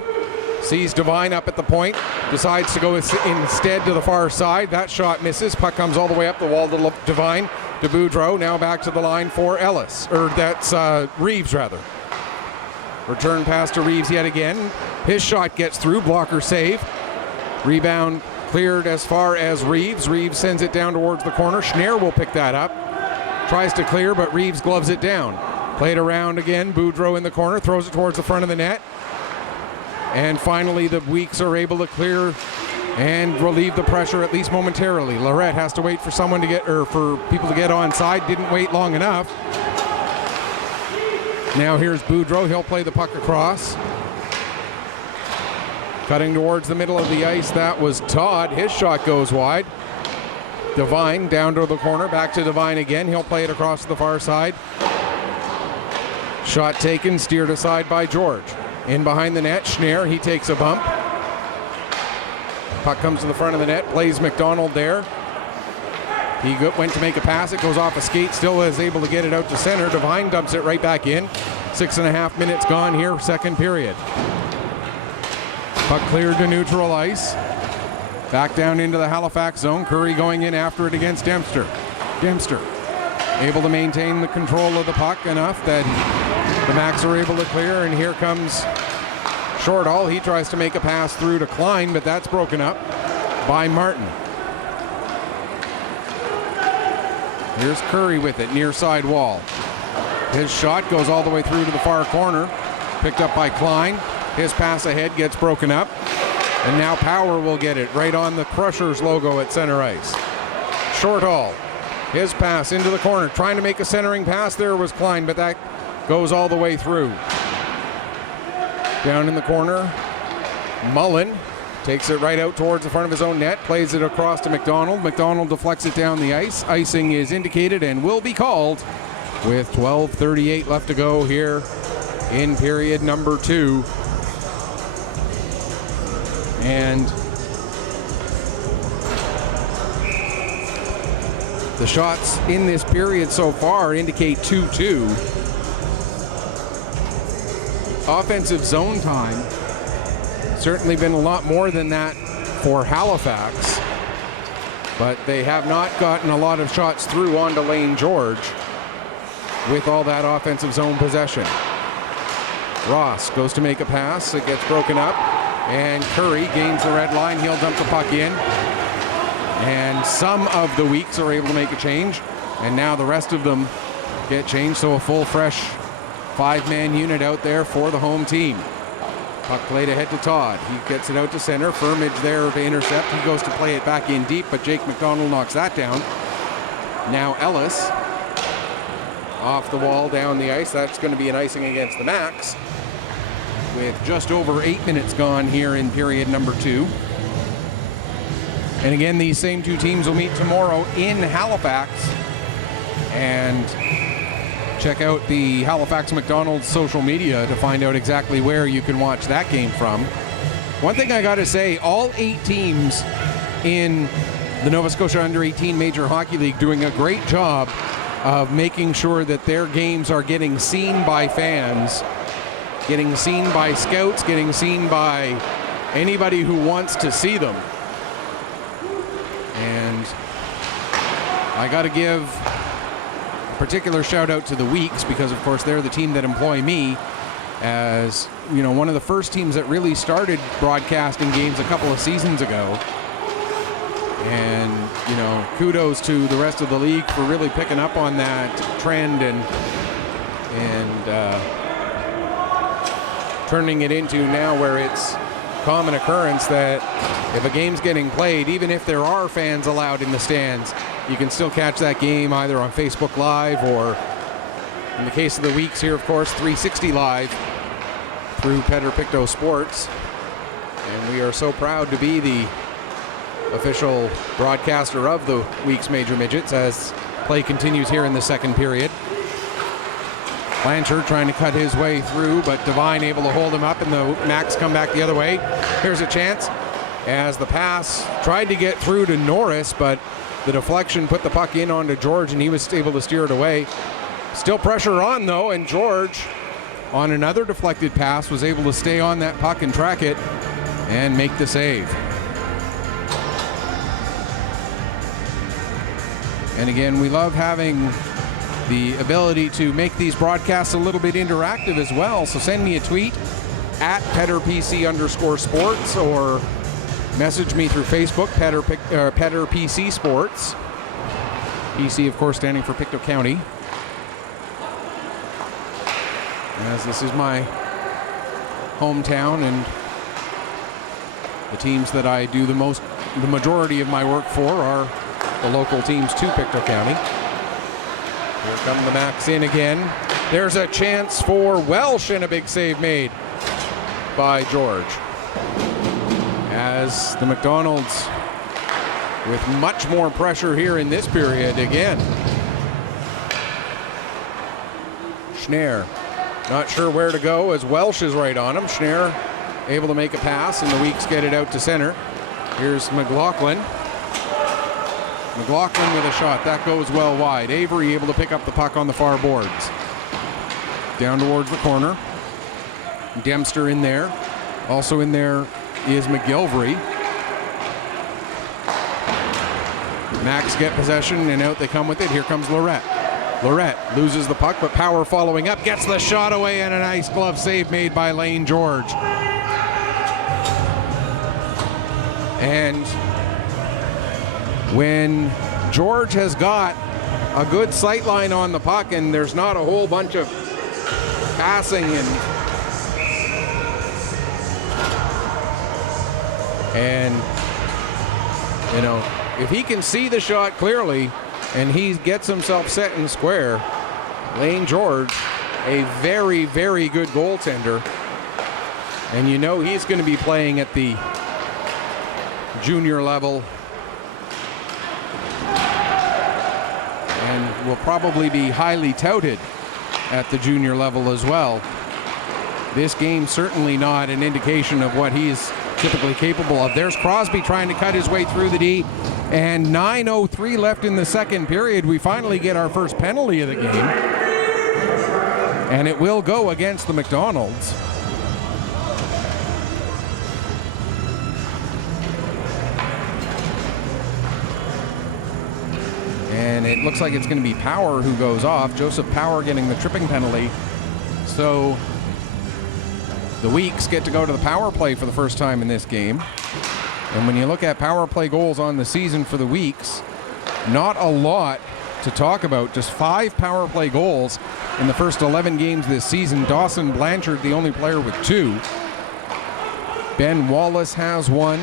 sees Devine up at the point, decides to go instead to the far side. That shot misses. Puck comes all the way up the wall to Devine, to Boudreau. Now back to the line for Ellis, or that's Reeves rather. Return pass to Reeves yet again. His shot gets through, blocker save. Rebound cleared as far as Reeves. Reeves sends it down towards the corner. Schneier will pick that up. Tries to clear, but Reeves gloves it down. Played around again. Boudreau in the corner, throws it towards the front of the net. And finally, the Weeks are able to clear and relieve the pressure at least momentarily. Lorette has to wait for someone to get, or for people to get onside. Didn't wait long enough. Now here's Boudreau. He'll play the puck across. Cutting towards the middle of the ice, that was Todd. His shot goes wide. Devine down to the corner, back to Devine again. He'll play it across to the far side. Shot taken, steered aside by George. In behind the net, Schneier, he takes a bump. Puck comes to the front of the net, plays McDonald there. He went to make a pass. It goes off a skate. Still is able to get it out to center. Devine dumps it right back in. 6.5 minutes gone here, second period. Puck cleared to neutral ice. Back down into the Halifax zone. Curry going in after it against Dempster. Dempster able to maintain the control of the puck enough that the Macs are able to clear, and here comes Shortall. He tries to make a pass through to Klein, but that's broken up by Martin. Here's Curry with it, near side wall. His shot goes all the way through to the far corner. Picked up by Klein. His pass ahead gets broken up. And now Power will get it right on the Crushers logo at center ice. Shortall, his pass into the corner. Trying to make a centering pass there was Klein, but that goes all the way through. Down in the corner, Mullen takes it right out towards the front of his own net, plays it across to McDonald. McDonald deflects it down the ice. Icing is indicated and will be called with 12:38 left to go here in period number 2. And the shots in this period so far indicate 2-2. Offensive zone time certainly been a lot more than that for Halifax, but they have not gotten a lot of shots through onto Lane George with all that offensive zone possession. Ross goes to make a pass. It gets broken up, and Curry gains the red line. He'll dump the puck in, and some of the Weeks are able to make a change, and now the rest of them get changed, so a full, fresh 5-man unit out there for the home team. Puck played ahead to Todd. He gets it out to center. Firmage there to intercept. He goes to play it back in deep, but Jake McDonald knocks that down. Now Ellis off the wall down the ice. That's going to be an icing against the Macs with just over 8 minutes gone here in period number 2. And again, these same two teams will meet tomorrow in Halifax. And check out the Halifax McDonald's social media to find out exactly where you can watch that game from. One thing I got to say, all 8 teams in the Nova Scotia Under-18 Major Hockey League doing a great job of making sure that their games are getting seen by fans, getting seen by scouts, getting seen by anybody who wants to see them. And I got to give particular shout out to the Weeks, because of course they're the team that employ me as, you know, one of the first teams that really started broadcasting games a couple of seasons ago. And, you know, kudos to the rest of the league for really picking up on that trend and turning it into now where it's common occurrence that if a game's getting played, even if there are fans allowed in the stands, you can still catch that game either on Facebook Live or, in the case of the Weeks here, of course, 360 Live through Petter Pictou Sports. And we are so proud to be the official broadcaster of the Weeks Major Midgets as play continues here in the second period. Blanchard trying to cut his way through, but Devine able to hold him up, and the Macs come back the other way. Here's a chance as the pass tried to get through to Norris, but the deflection put the puck in onto George, and he was able to steer it away. Still pressure on, though, and George, on another deflected pass, was able to stay on that puck and track it and make the save. And again, we love having the ability to make these broadcasts a little bit interactive as well. So send me a tweet at PetterPC_sports, or message me through Facebook, Petter PC Sports. PC, of course, standing for Pictou County, as this is my hometown and the teams that I do the majority of my work for are the local teams to Pictou County. Here come the Macs in again. There's a chance for Welsh, and a big save made by George. As the McDonald's with much more pressure here in this period again. Schneier not sure where to go as Welsh is right on him. Schneier able to make a pass, and the Weeks get it out to center. Here's McLaughlin. McLaughlin with a shot. That goes well wide. Avery able to pick up the puck on the far boards. Down towards the corner. Dempster in there. Also in there is McGilvery. Max get possession, and out they come with it. Here comes Lorette. Lorette loses the puck, but Power following up, gets the shot away, and a nice glove save made by Lane George. And when George has got a good sight line on the puck and there's not a whole bunch of passing and you know, if he can see the shot clearly and he gets himself set in square, Lane George, a very, very good goaltender. And you know he's going to be playing at the junior level and will probably be highly touted at the junior level as well. This game certainly not an indication of what he's typically capable of. There's Crosby trying to cut his way through the D, and 9:03 left in the second period. We finally get our first penalty of the game, and it will go against the McDonald's. And it looks like it's going to be Power who goes off. Joseph Power getting the tripping penalty. So the Weeks get to go to the power play for the first time in this game. And when you look at power play goals on the season for the Weeks, not a lot to talk about. Just 5 power play goals in the first 11 games this season. Dawson Blanchard, the only player with 2. Ben Wallace has 1.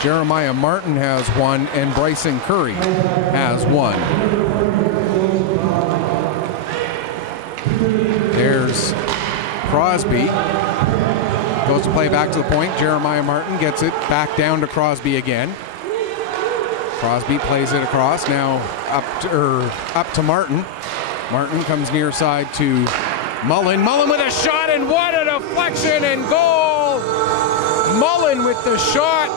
Jeremiah Martin has 1, and Bryson Curry has 1. There's Crosby. Goes to play back to the point. Jeremiah Martin gets it back down to Crosby again. Crosby plays it across. Now up to Martin. Martin comes near side to Mullen. Mullen with a shot, and what a deflection and goal! Mullen with the shot,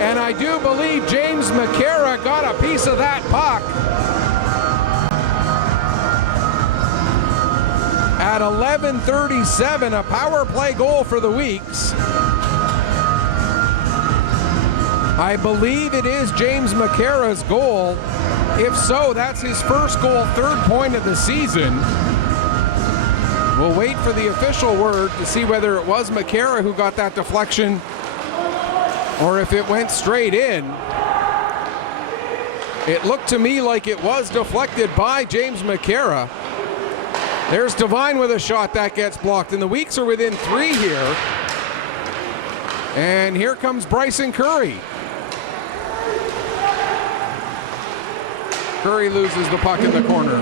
and I do believe James McCara got a piece of that puck. At 11:37, a power play goal for the Weeks. I believe it is James McCara's goal. If so, that's his first goal, 3rd point of the season. We'll wait for the official word to see whether it was McCara who got that deflection or if it went straight in. It looked to me like it was deflected by James McCara. There's Devine with a shot that gets blocked, and the Weeks are within 3 here. And here comes Bryson Curry. Curry loses the puck in the corner.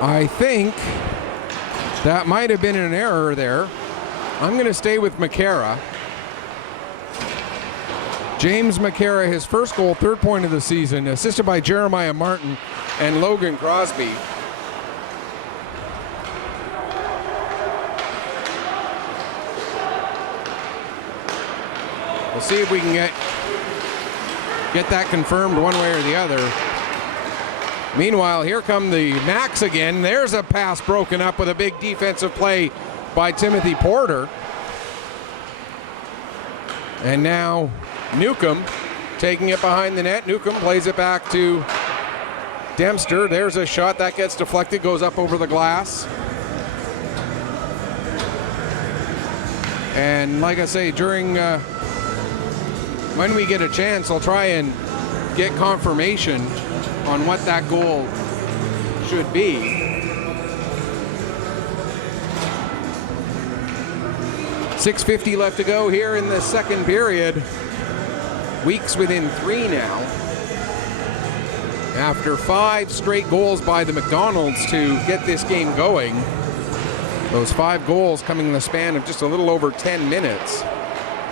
I think that might have been an error there. I'm going to stay with McCara. James McCara, his first goal, 3rd point of the season, assisted by Jeremiah Martin and Logan Crosby. We'll see if we can get that confirmed one way or the other. Meanwhile, here come the Max again. There's a pass broken up with a big defensive play by Timothy Porter. And now Newcomb taking it behind the net. Newcomb plays it back to Dempster. There's a shot that gets deflected, goes up over the glass. And like I say, during when we get a chance, I'll try and get confirmation on what that goal should be. .650 left to go here in the second period. Weeks within 3 now. After 5 straight goals by the McDonald's to get this game going. Those 5 goals coming in the span of just a little over 10 minutes,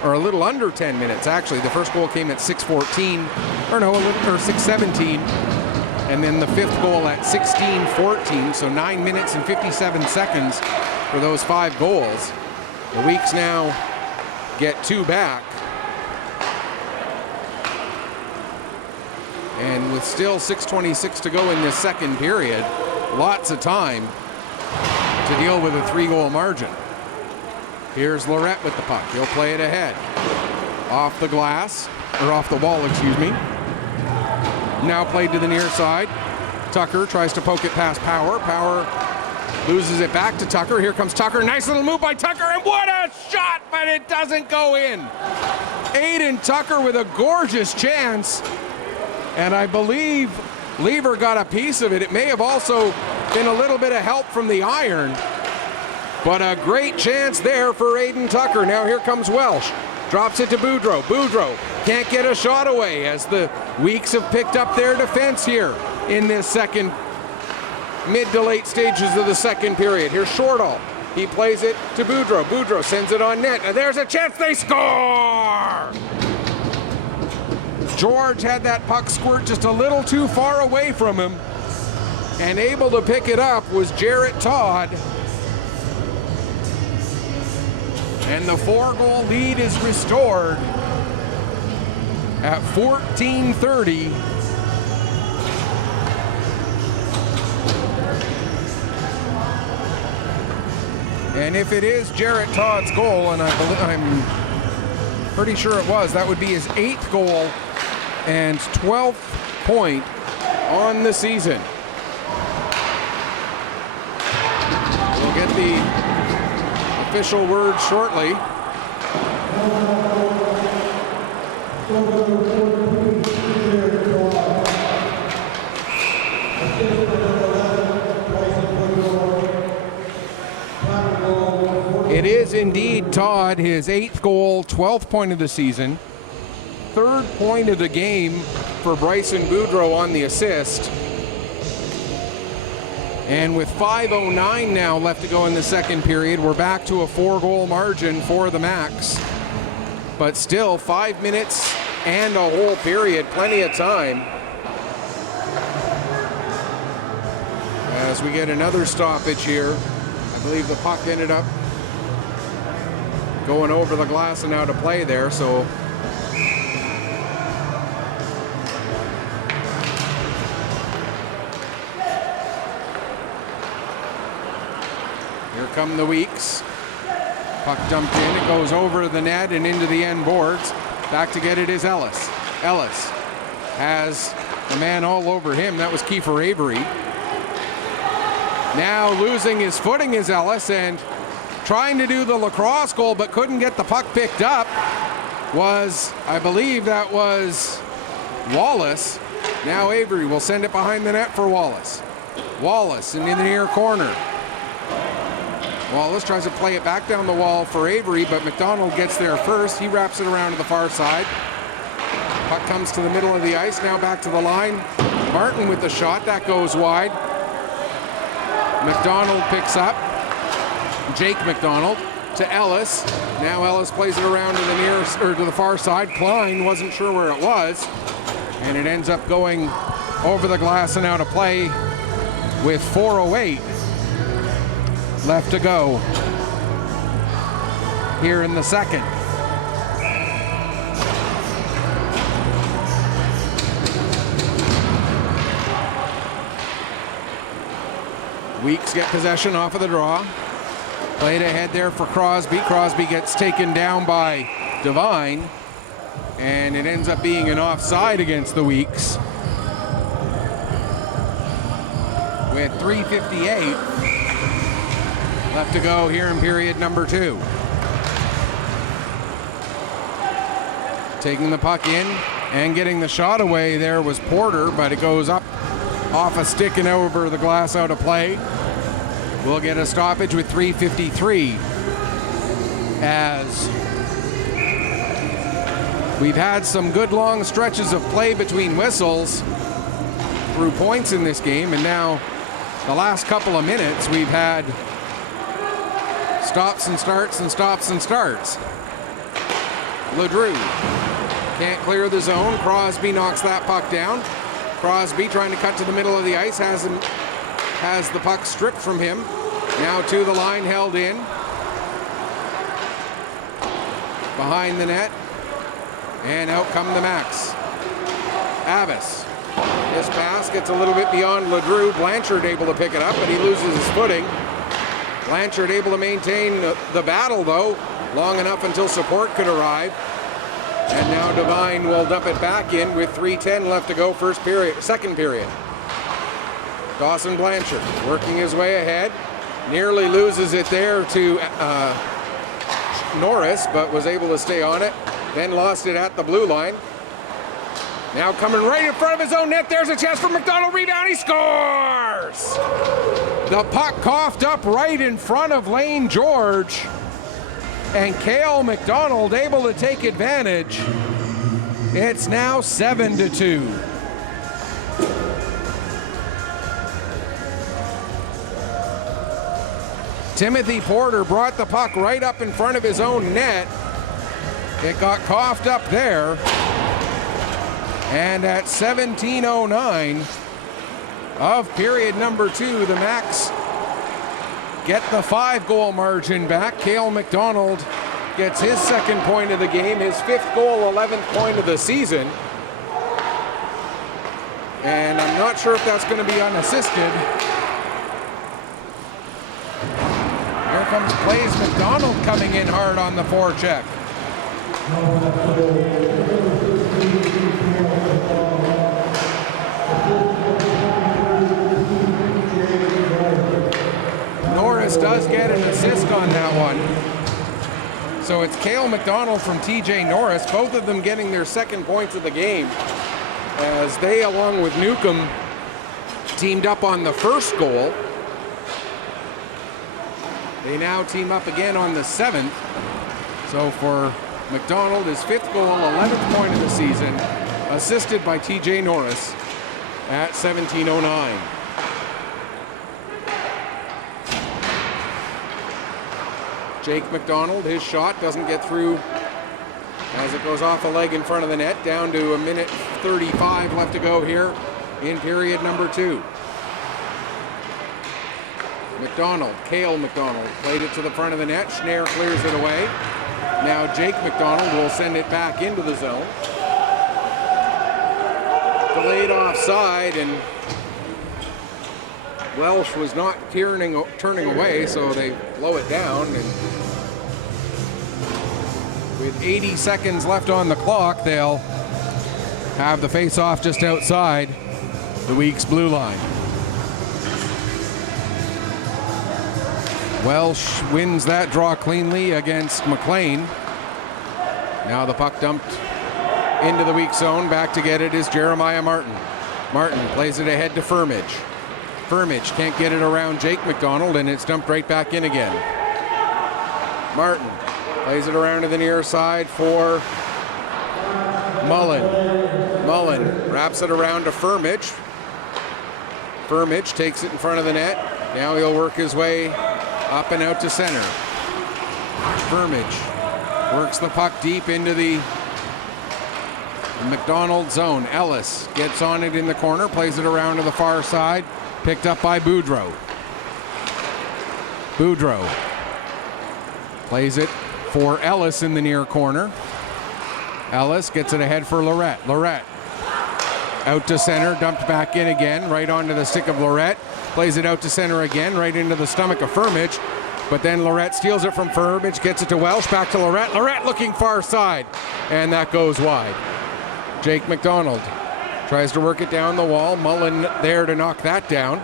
or a little under 10 minutes, actually. The first goal came at 6:14, or 6:17, and then the 5th goal at 16:14, so 9 minutes and 57 seconds for those 5 goals. The Weeks now get 2 back. And with still 6:26 to go in this second period, lots of time to deal with a 3-goal margin. Here's Lorette with the puck. He'll play it ahead. Off the glass, or off the wall, excuse me. Now played to the near side. Tucker tries to poke it past Power. Power loses it back to Tucker. Here comes Tucker. Nice little move by Tucker, and what a shot, but it doesn't go in. Aiden Tucker with a gorgeous chance, and I believe Lever got a piece of it. It may have also been a little bit of help from the iron, but a great chance there for Aiden Tucker. Now here comes Welsh. Drops it to Boudreau. Boudreau can't get a shot away as the Weeks have picked up their defense here in this second, mid to late stages of the second period. Here's Shortall. He plays it to Boudreau. Boudreau sends it on net, and there's a chance they score! George had that puck squirt just a little too far away from him, and able to pick it up was Jarrett Todd. And the 4-goal lead is restored at 14:30. And if it is Jarrett Todd's goal, and I'm pretty sure it was, that would be his 8th goal and 12th point on the season. We'll get the official word shortly. It is indeed Todd, his 8th goal, 12th point of the season, 3rd point of the game for Bryson Boudreau on the assist. And with 5:09 now left to go in the second period, we're back to a 4-goal margin for the Max. But still, 5 minutes and a whole period, plenty of time. As we get another stoppage here, I believe the puck ended up going over the glass and out of play there, so here come the Weeks. Puck dumped in, it goes over the net and into the end boards. Back to get it is Ellis. Ellis has a man all over him. That was Kiefer Avery. Now losing his footing is Ellis, and trying to do the lacrosse goal but couldn't get the puck picked up was, I believe that was Wallace. Now Avery will send it behind the net for Wallace. Wallace in the near corner. Wallace tries to play it back down the wall for Avery, but McDonald gets there first. He wraps it around to the far side. Puck comes to the middle of the ice, now back to the line. Martin with the shot, that goes wide. McDonald picks up. Jake McDonald to Ellis. Now Ellis plays it around to the nearest, or to the far side. Klein wasn't sure where it was, and it ends up going over the glass and out of play with 4:08 left to go here in the second. Weeks get possession off of the draw. Played ahead there for Crosby. Crosby gets taken down by Devine, and it ends up being an offside against the Weeks. With 3:58 left to go here in period number 2. Taking the puck in and getting the shot away there was Porter, but it goes up off a stick and over the glass out of play. We'll get a stoppage with 3:53 as we've had some good long stretches of play between whistles through points in this game, and now the last couple of minutes we've had Stops and starts and stops and starts. LeDrew can't clear the zone. Crosby knocks that puck down. Crosby trying to cut to the middle of the ice, has the puck stripped from him. Now to the line, held in. Behind the net. And out come the Max. Abbas. This pass gets a little bit beyond LeDrew. Blanchard able to pick it up, but he loses his footing. Blanchard able to maintain the battle, though, long enough until support could arrive. And now Devine will dump it back in with 3:10 left to go, second period. Dawson Blanchard working his way ahead. Nearly loses it there to Norris, but was able to stay on it. Then lost it at the blue line. Now coming right in front of his own net. There's a chance for McDonald. Rebound. He scores! The puck coughed up right in front of Lane George. And Cale McDonald able to take advantage. It's now 7-2. Timothy Porter brought the puck right up in front of his own net. It got coughed up there. And at 17:09 of period number 2, the Max get the 5-goal margin back. Cale McDonald gets his second point of the game, his 5th goal, 11th point of the season. And I'm not sure if that's going to be unassisted. Here comes Blaze McDonald coming in hard on the forecheck. Norris does get an assist on that one. So it's Cale McDonald from TJ Norris, both of them getting their second points of the game, as they, along with Newcomb, teamed up on the first goal. They now team up again on the 7th. So for McDonald, his 5th goal, 11th point of the season, assisted by TJ Norris at 17:09. Jake McDonald, his shot doesn't get through as it goes off a leg in front of the net. Down to a minute 35 left to go here in period number 2. McDonald, Cale McDonald, played it to the front of the net. Schneier clears it away. Now Jake McDonald will send it back into the zone. Delayed offside, and Welsh was not turning away, so they blow it down. And with 80 seconds left on the clock, they'll have the face-off just outside the Weeks blue line. Welsh wins that draw cleanly against McLean. Now the puck dumped into the weak zone. Back to get it is Jeremiah Martin. Martin plays it ahead to Firmage. Firmage can't get it around Jake McDonald, and it's dumped right back in again. Martin plays it around to the near side for Mullen. Mullen wraps it around to Firmage. Firmage takes it in front of the net. Now he'll work his way up and out to center. Firmage works the puck deep into the McDonald zone. Ellis gets on it in the corner, plays it around to the far side. Picked up by Boudreau. Boudreau plays it for Ellis in the near corner. Ellis gets it ahead for Lorette. Lorette out to center, dumped back in again, right onto the stick of Lorette. Plays it out to center again, right into the stomach of Firmage. But then Lorette steals it from Firmage, gets it to Welsh, back to Lorette. Lorette looking far side, and that goes wide. Jake McDonald tries to work it down the wall. Mullen there to knock that down.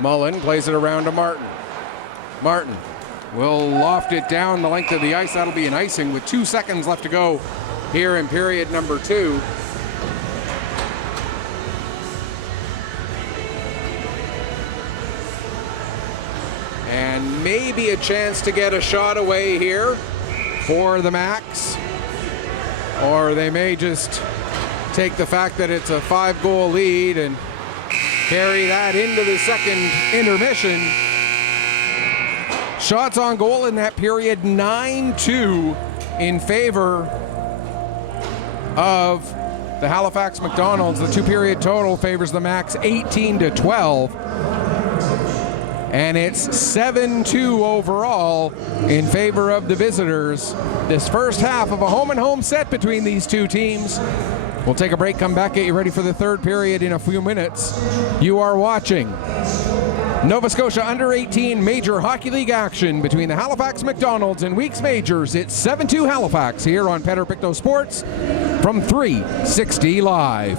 Mullen plays it around to Martin. Martin will loft it down the length of the ice. That'll be an icing with 2 seconds left to go here in period number 2. And maybe a chance to get a shot away here for the Max. Or they may just take the fact that it's a 5-goal lead and carry that into the second intermission. Shots on goal in that period, 9-2 in favor of the Halifax McDonald's. The two-period total favors the Max 18-12. And it's 7-2 overall in favor of the visitors. This first half of a home-and-home set between these two teams. We'll take a break, come back, get you ready for the third period in a few minutes. You are watching Nova Scotia Under-18 Major Hockey League action between the Halifax McDonald's and Weeks Majors. It's 7-2 Halifax here on Petter Pictou Sports from 360 Live.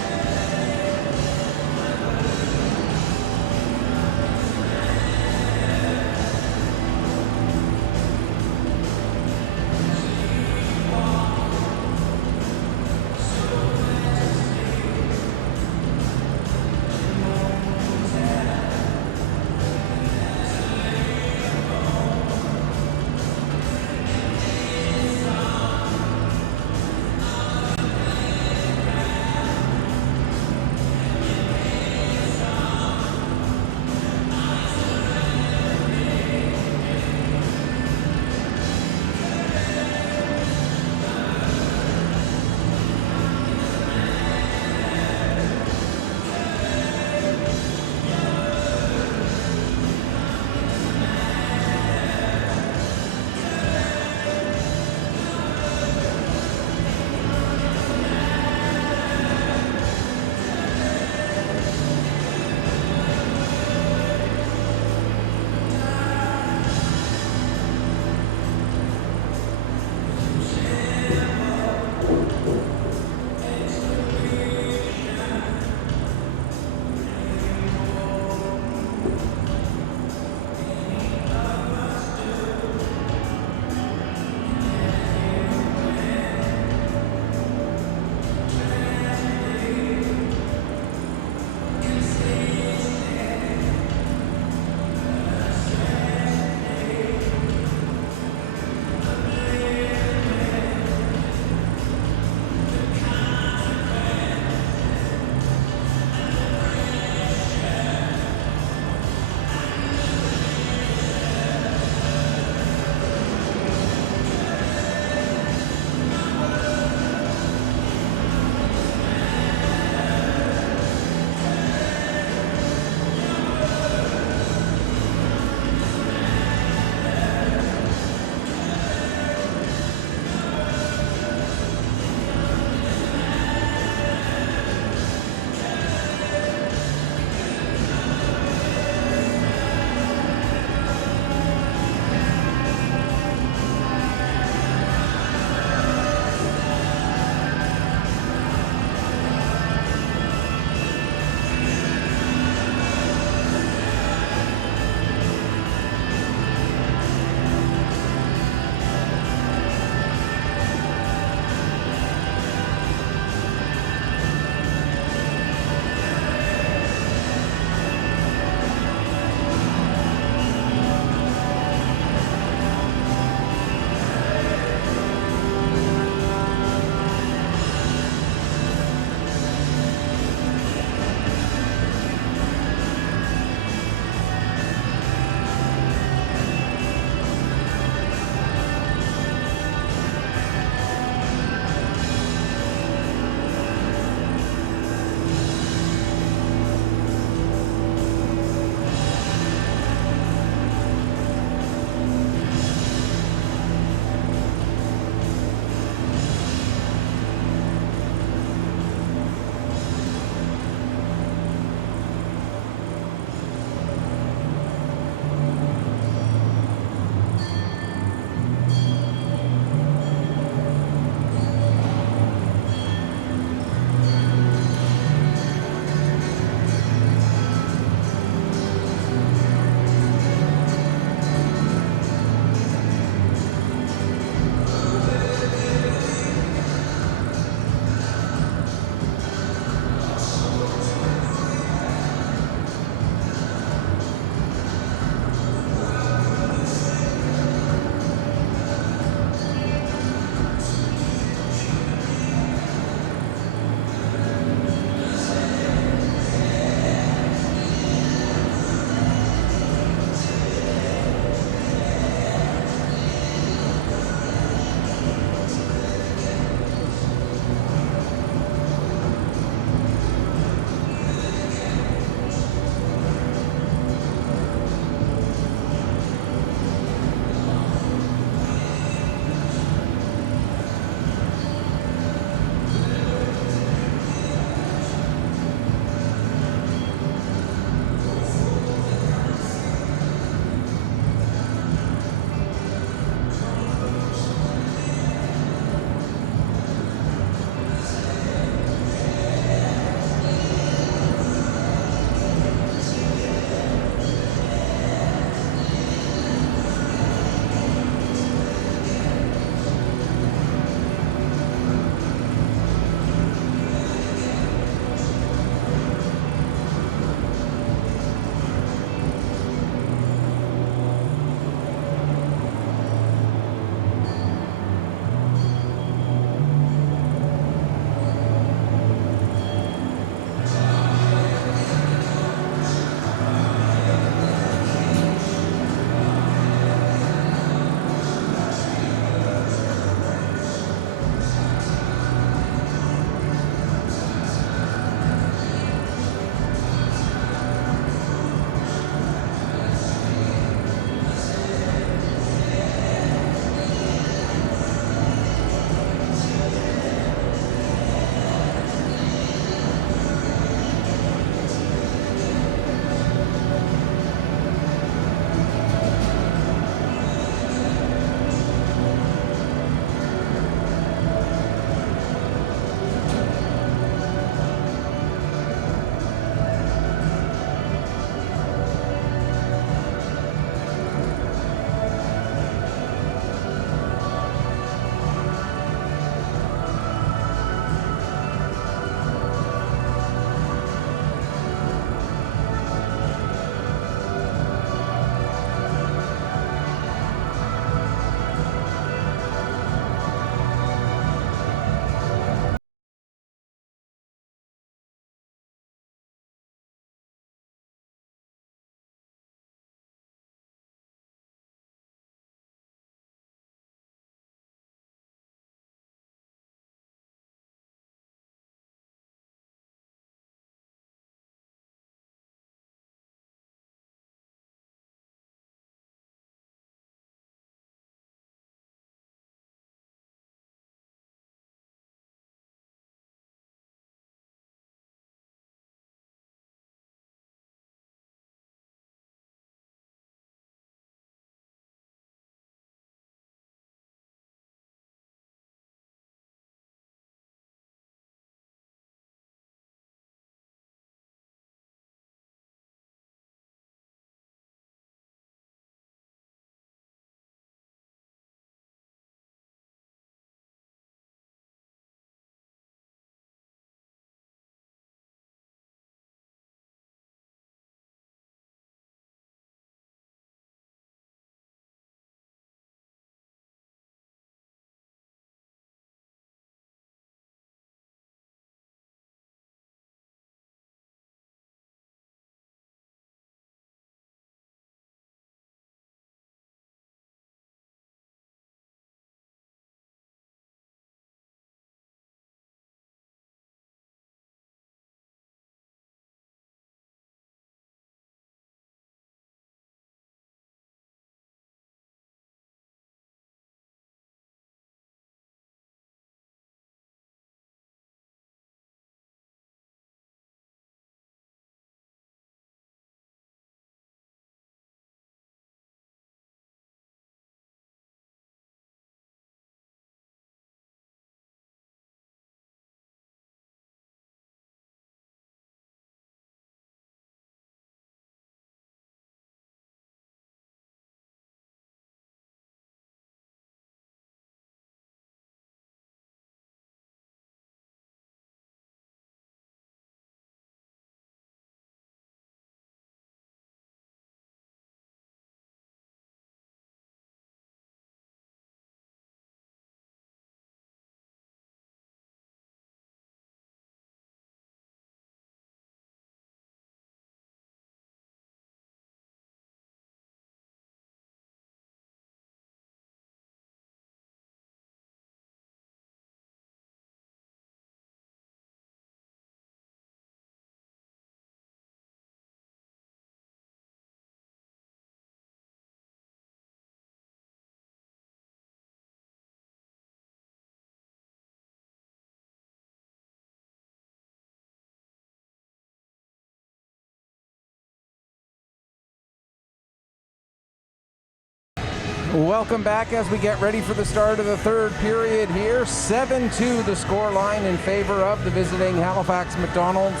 Welcome back as we get ready for the start of the third period here. 7-2 the score line in favor of the visiting Halifax McDonald's.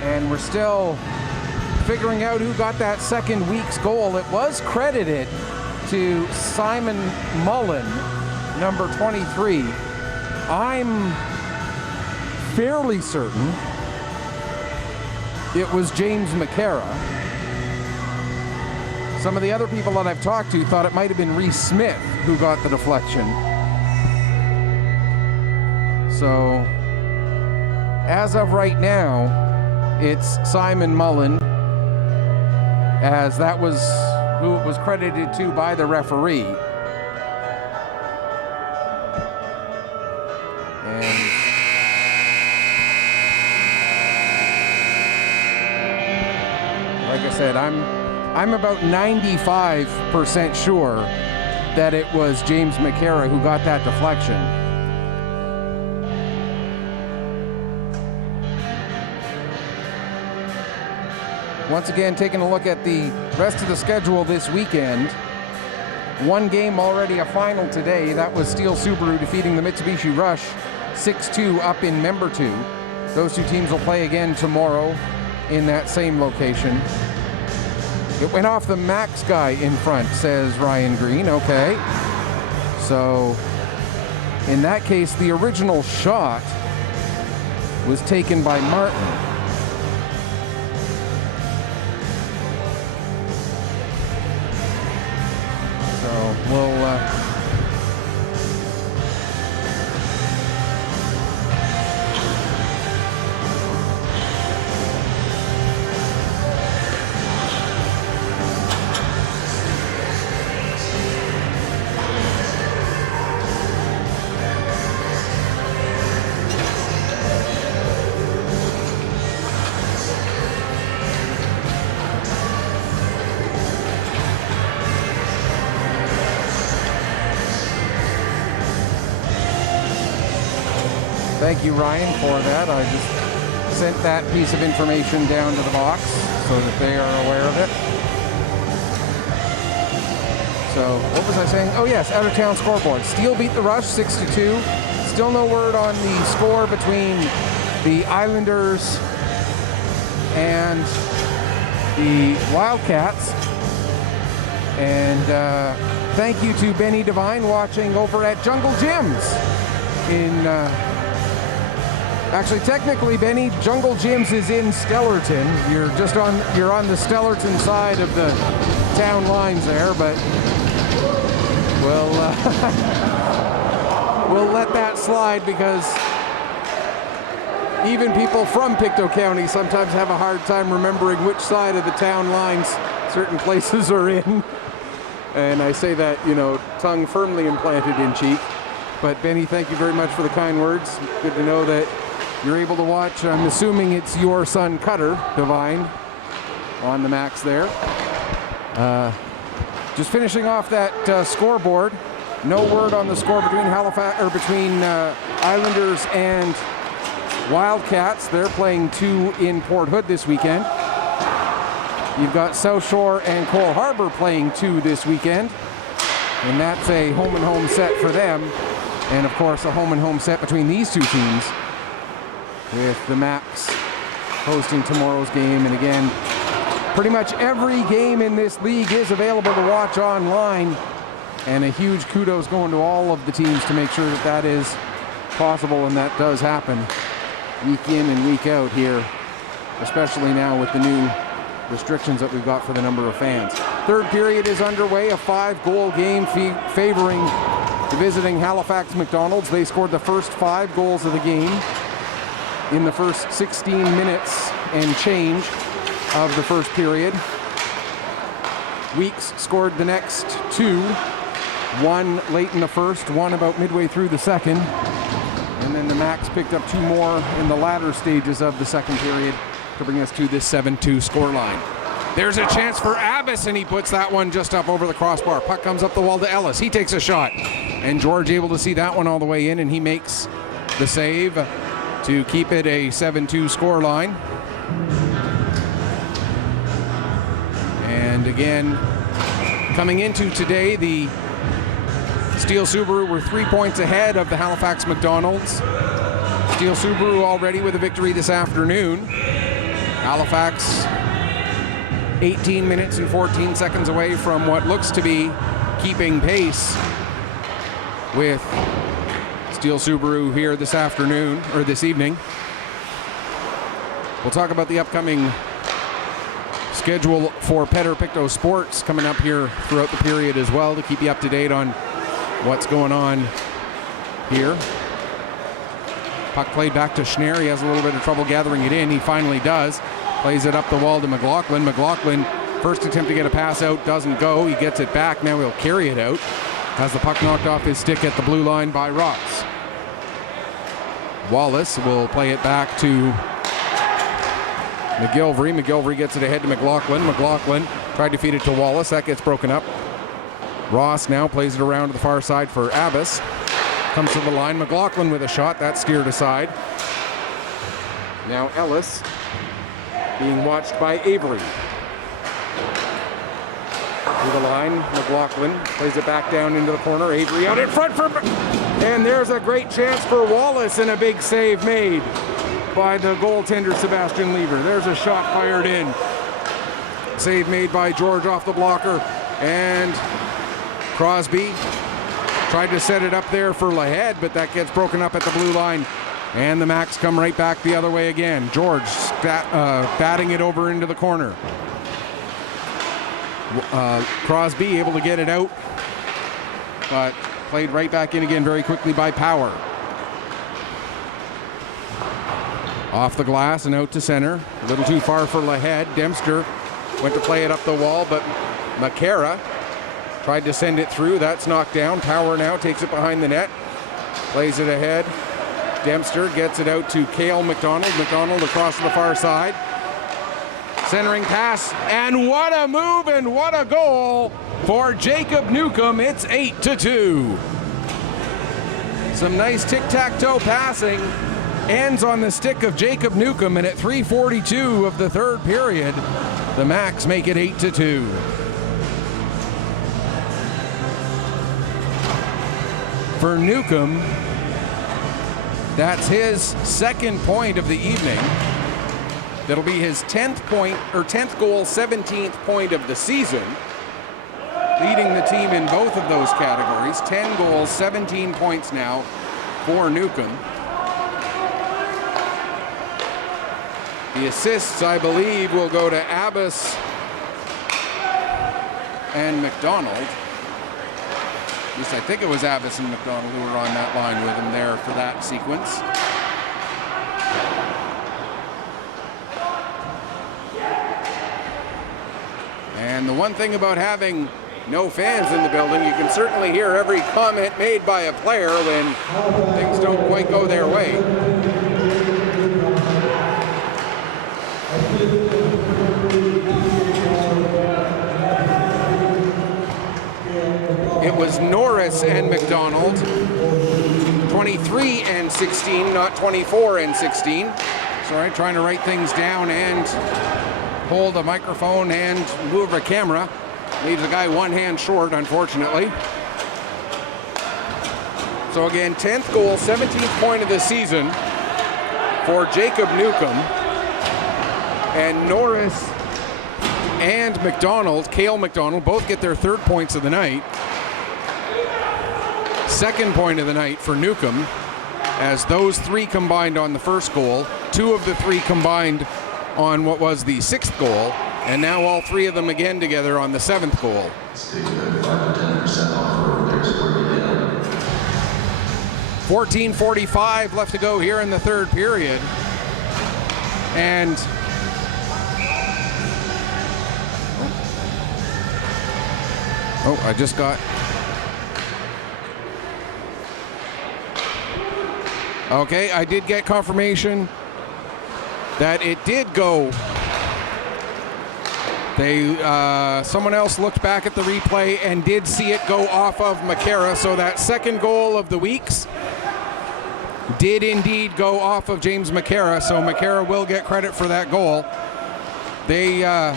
And we're still figuring out who got that second week's goal. It was credited to Simon Mullen, number 23. I'm fairly certain it was James McCara. Some of the other people that I've talked to thought it might have been Reese Smith who got the deflection. So, as of right now, it's Simon Mullen, as that was who it was credited to by the referee. And like I said, I'm about 95% sure that it was James McCara who got that deflection. Once again, taking a look at the rest of the schedule this weekend. One game already a final today. That was Steel Subaru defeating the Mitsubishi Rush 6-2 up in Membertou. Those two teams will play again tomorrow in that same location. It went off the Max guy in front, says Ryan Green. Okay. So, in that case, the original shot was taken by Martin. So, we'll... Thank you, Ryan, for that. I just sent that piece of information down to the box so that they are aware of it. So, what was I saying? Oh, yes, out-of-town scoreboard. Steel beat the Rush 6-2. Still no word on the score between the Islanders and the Wildcats. And thank you to Benny Devine watching over at Jungle Gyms in... Actually, technically, Benny, Jungle Gyms is in Stellarton. You're on the Stellarton side of the town lines there, but we'll let that slide because even people from Pictou County sometimes have a hard time remembering which side of the town lines certain places are in. And I say that, tongue firmly implanted in cheek. But Benny, thank you very much for the kind words. Good to know that you're able to watch. I'm assuming it's your son, Cutter Devine, on the Max there. Just finishing off that scoreboard. No word on the score between Islanders and Wildcats. They're playing 2 in Port Hood this weekend. You've got South Shore and Cole Harbour playing 2 this weekend, and that's a home-and-home set for them. And of course, a home-and-home set between these two teams, with the Max hosting tomorrow's game. And again, pretty much every game in this league is available to watch online, and a huge kudos going to all of the teams to make sure that that is possible, and that does happen week in and week out here, especially now with the new restrictions that we've got for the number of fans. Third period is underway, a 5-goal game favoring the visiting Halifax McDonald's. They scored the first 5 goals of the game in the first 16 minutes and change of the first period. Weeks scored the next 2, one late in the first, one about midway through the second, and then the Max picked up 2 more in the latter stages of the second period to bring us to this 7-2 scoreline. There's a chance for Abbas, and he puts that one just up over the crossbar. Puck comes up the wall to Ellis. He takes a shot, and George able to see that one all the way in, and he makes the save to keep it a 7-2 scoreline. And again, coming into today, the Steel Subaru were 3 points ahead of the Halifax McDonald's. Steel Subaru already with a victory this afternoon. Halifax 18 minutes and 14 seconds away from what looks to be keeping pace with Steel Subaru here this afternoon, or this evening. We'll talk about the upcoming schedule for Petter Pictou Sports coming up here throughout the period as well, to keep you up to date on what's going on here. Puck played back to Schnarr. He has a little bit of trouble gathering it in. He finally does. Plays it up the wall to McLaughlin. McLaughlin, first attempt to get a pass out, doesn't go. He gets it back. Now he'll carry it out. Has the puck knocked off his stick at the blue line by Ross. Wallace will play it back to McGilvery. McGilvery gets it ahead to McLaughlin. McLaughlin tried to feed it to Wallace. That gets broken up. Ross now plays it around to the far side for Abbas. Comes to the line. McLaughlin with a shot. That's steered aside. Now Ellis being watched by Avery. To the line. McLaughlin plays it back down into the corner. Avery out in front for... And there's a great chance for Wallace, and a big save made by the goaltender Sebastian Lever. There's a shot fired in. Save made by George off the blocker. And Crosby tried to set it up there for Lahead, but that gets broken up at the blue line. And the Macs come right back the other way again. George batting it over into the corner. Crosby able to get it out, but played right back in again very quickly by Power. Off the glass and out to center. A little too far for Lahead. Dempster went to play it up the wall, but McCara tried to send it through. That's knocked down. Power now takes it behind the net. Plays it ahead. Dempster gets it out to Cale McDonald. McDonald across to the far side. Centering pass, and what a move and what a goal for Jacob Newcomb. It's 8-2. Some nice tic-tac-toe passing. Ends on the stick of Jacob Newcomb, and at 3:42 of the third period, the Macs make it 8-2. For Newcomb, that's his second point of the evening. That'll be his 10th point, or 10th goal, 17th point of the season. Leading the team in both of those categories. 10 goals, 17 points now for Newcomb. The assists, I believe, will go to Abbas and McDonald. At least I think it was Abbas and McDonald who were on that line with him there for that sequence. And the one thing about having no fans in the building, you can certainly hear every comment made by a player when things don't quite go their way. It was Norris and McDonald, 23 and 16, not 24 and 16. Sorry, trying to write things down and hold a microphone and move a camera. Leaves the guy one hand short, unfortunately. So again, 10th goal, 17th point of the season for Jacob Newcomb. And Norris and McDonald, Cale McDonald, both get their third points of the night. Second point of the night for Newcomb, as those three combined on the first goal. Two of the three combined on what was the sixth goal, and now all three of them again together on the seventh goal. 14:45 left to go here in the third period. And I just got... Okay, I did get confirmation that it did go. Someone else looked back at the replay and did see it go off of McCara, so that second goal of the Weeks did indeed go off of James McCara, so McCara will get credit for that goal. The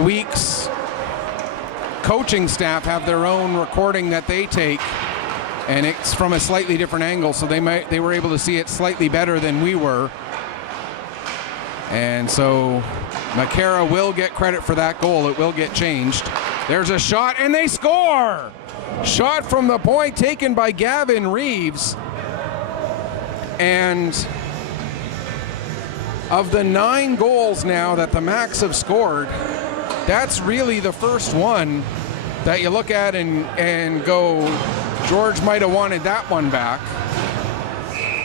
Weeks coaching staff have their own recording that they take, and it's from a slightly different angle, so they were able to see it slightly better than we were. And so McCara will get credit for that goal. It will get changed. There's a shot, and they score! Shot from the point taken by Gavin Reeves. And of the 9 goals now that the Macs have scored, that's really the first one that you look at and go, George might have wanted that one back.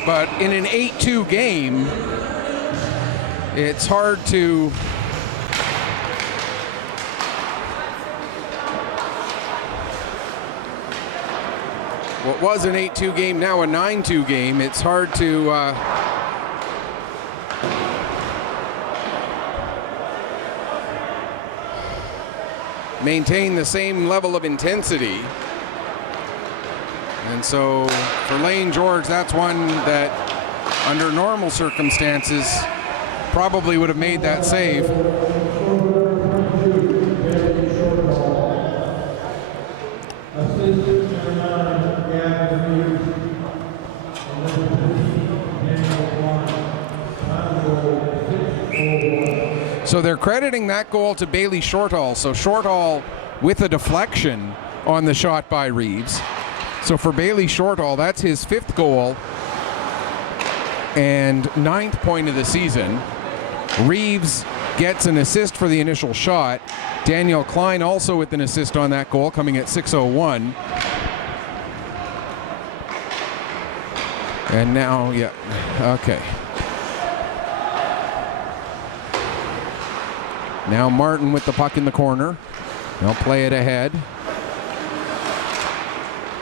But in an 8-2 game, it's hard to what was an 8-2 game, now a 9-2 game. It's hard to maintain the same level of intensity. And so for Lane George, that's one that under normal circumstances probably would have made that save. So they're crediting that goal to Bailey Shortall. So Shortall with a deflection on the shot by Reeves. So for Bailey Shortall, that's his 5th goal and 9th point of the season. Reeves gets an assist for the initial shot. Daniel Klein also with an assist on that goal, coming at 6:01. And now, yeah, okay. Now Martin with the puck in the corner. They'll play it ahead.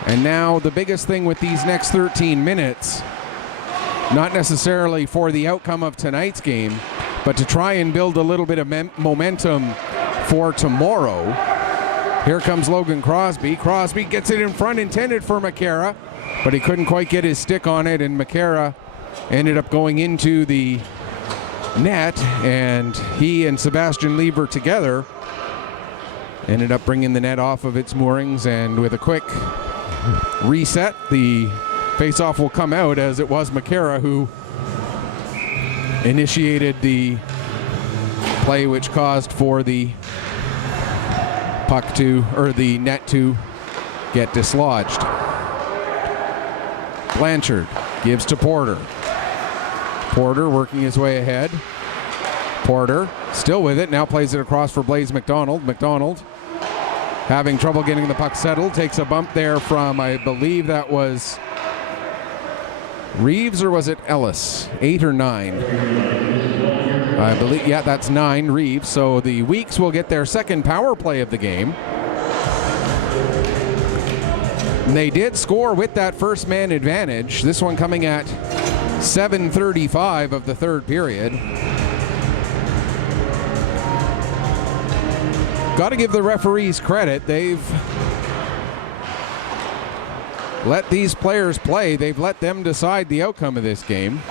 And now the biggest thing with these next 13 minutes, not necessarily for the outcome of tonight's game, but to try and build a little bit of momentum for tomorrow. Here comes Logan Crosby. Crosby gets it in front, intended for McCara, but he couldn't quite get his stick on it, and McCara ended up going into the net, and he and Sebastian Lieber together ended up bringing the net off of its moorings, and with a quick reset, the face-off will come out, as it was McCara who initiated the play, which caused for the puck to, or the net to get dislodged. Blanchard gives to Porter. Porter working his way ahead. Porter still with it, now plays it across for Blaze McDonald. McDonald having trouble getting the puck settled, takes a bump there from, I believe that was Reeves, or was it Ellis? 8 or 9? I believe, yeah, that's 9, Reeves. So the Weeks will get their 2nd power play of the game. And they did score with that first man advantage. This one coming at 7:35 of the 3rd period. Got to give the referees credit. They've let these players play. They've let them decide the outcome of this game.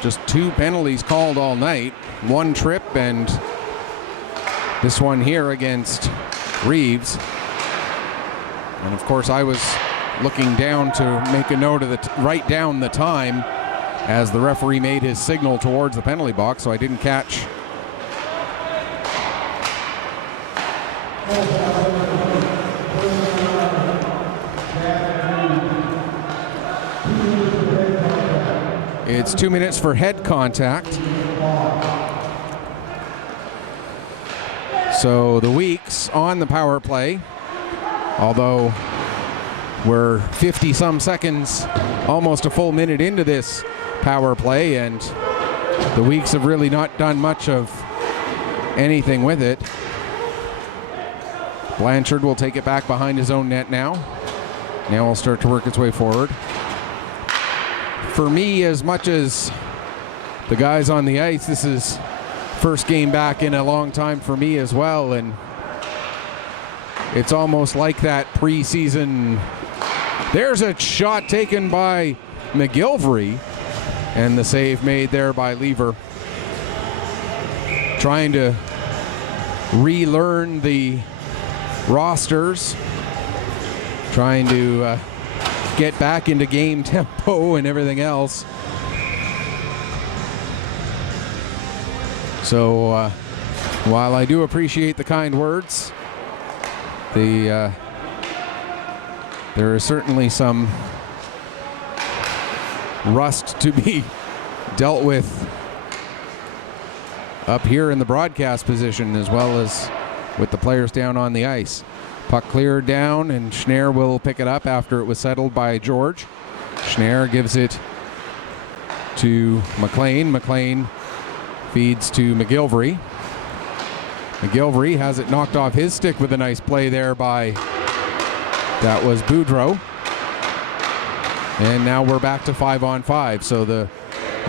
Just 2 penalties called all night. 1 trip, and this one here against Reeves. And of course, I was looking down to make a note of write down the time as the referee made his signal towards the penalty box, so I didn't catch. It's 2 minutes for head contact. So the Weeks on the power play, although we're 50-some seconds, almost a full minute into this power play, and the Weeks have really not done much of anything with it. Blanchard will take it back behind his own net now. Now will start to work its way forward. For me, as much as the guys on the ice, this is first game back in a long time for me as well, and it's almost like that preseason. There's a shot taken by McGilvery, and the save made there by Lever. trying to relearn the rosters, trying to get back into game tempo and everything else. So while I do appreciate the kind words, there is certainly some rust to be dealt with up here in the broadcast position, as well as with the players down on the ice. Puck cleared down, and Schnarr will pick it up after it was settled by George. Schnarr gives it to McLean. McLean feeds to McGilvery. McGilvery has it knocked off his stick with a nice play there by, that was Boudreau. And now we're back to 5-on-5. So the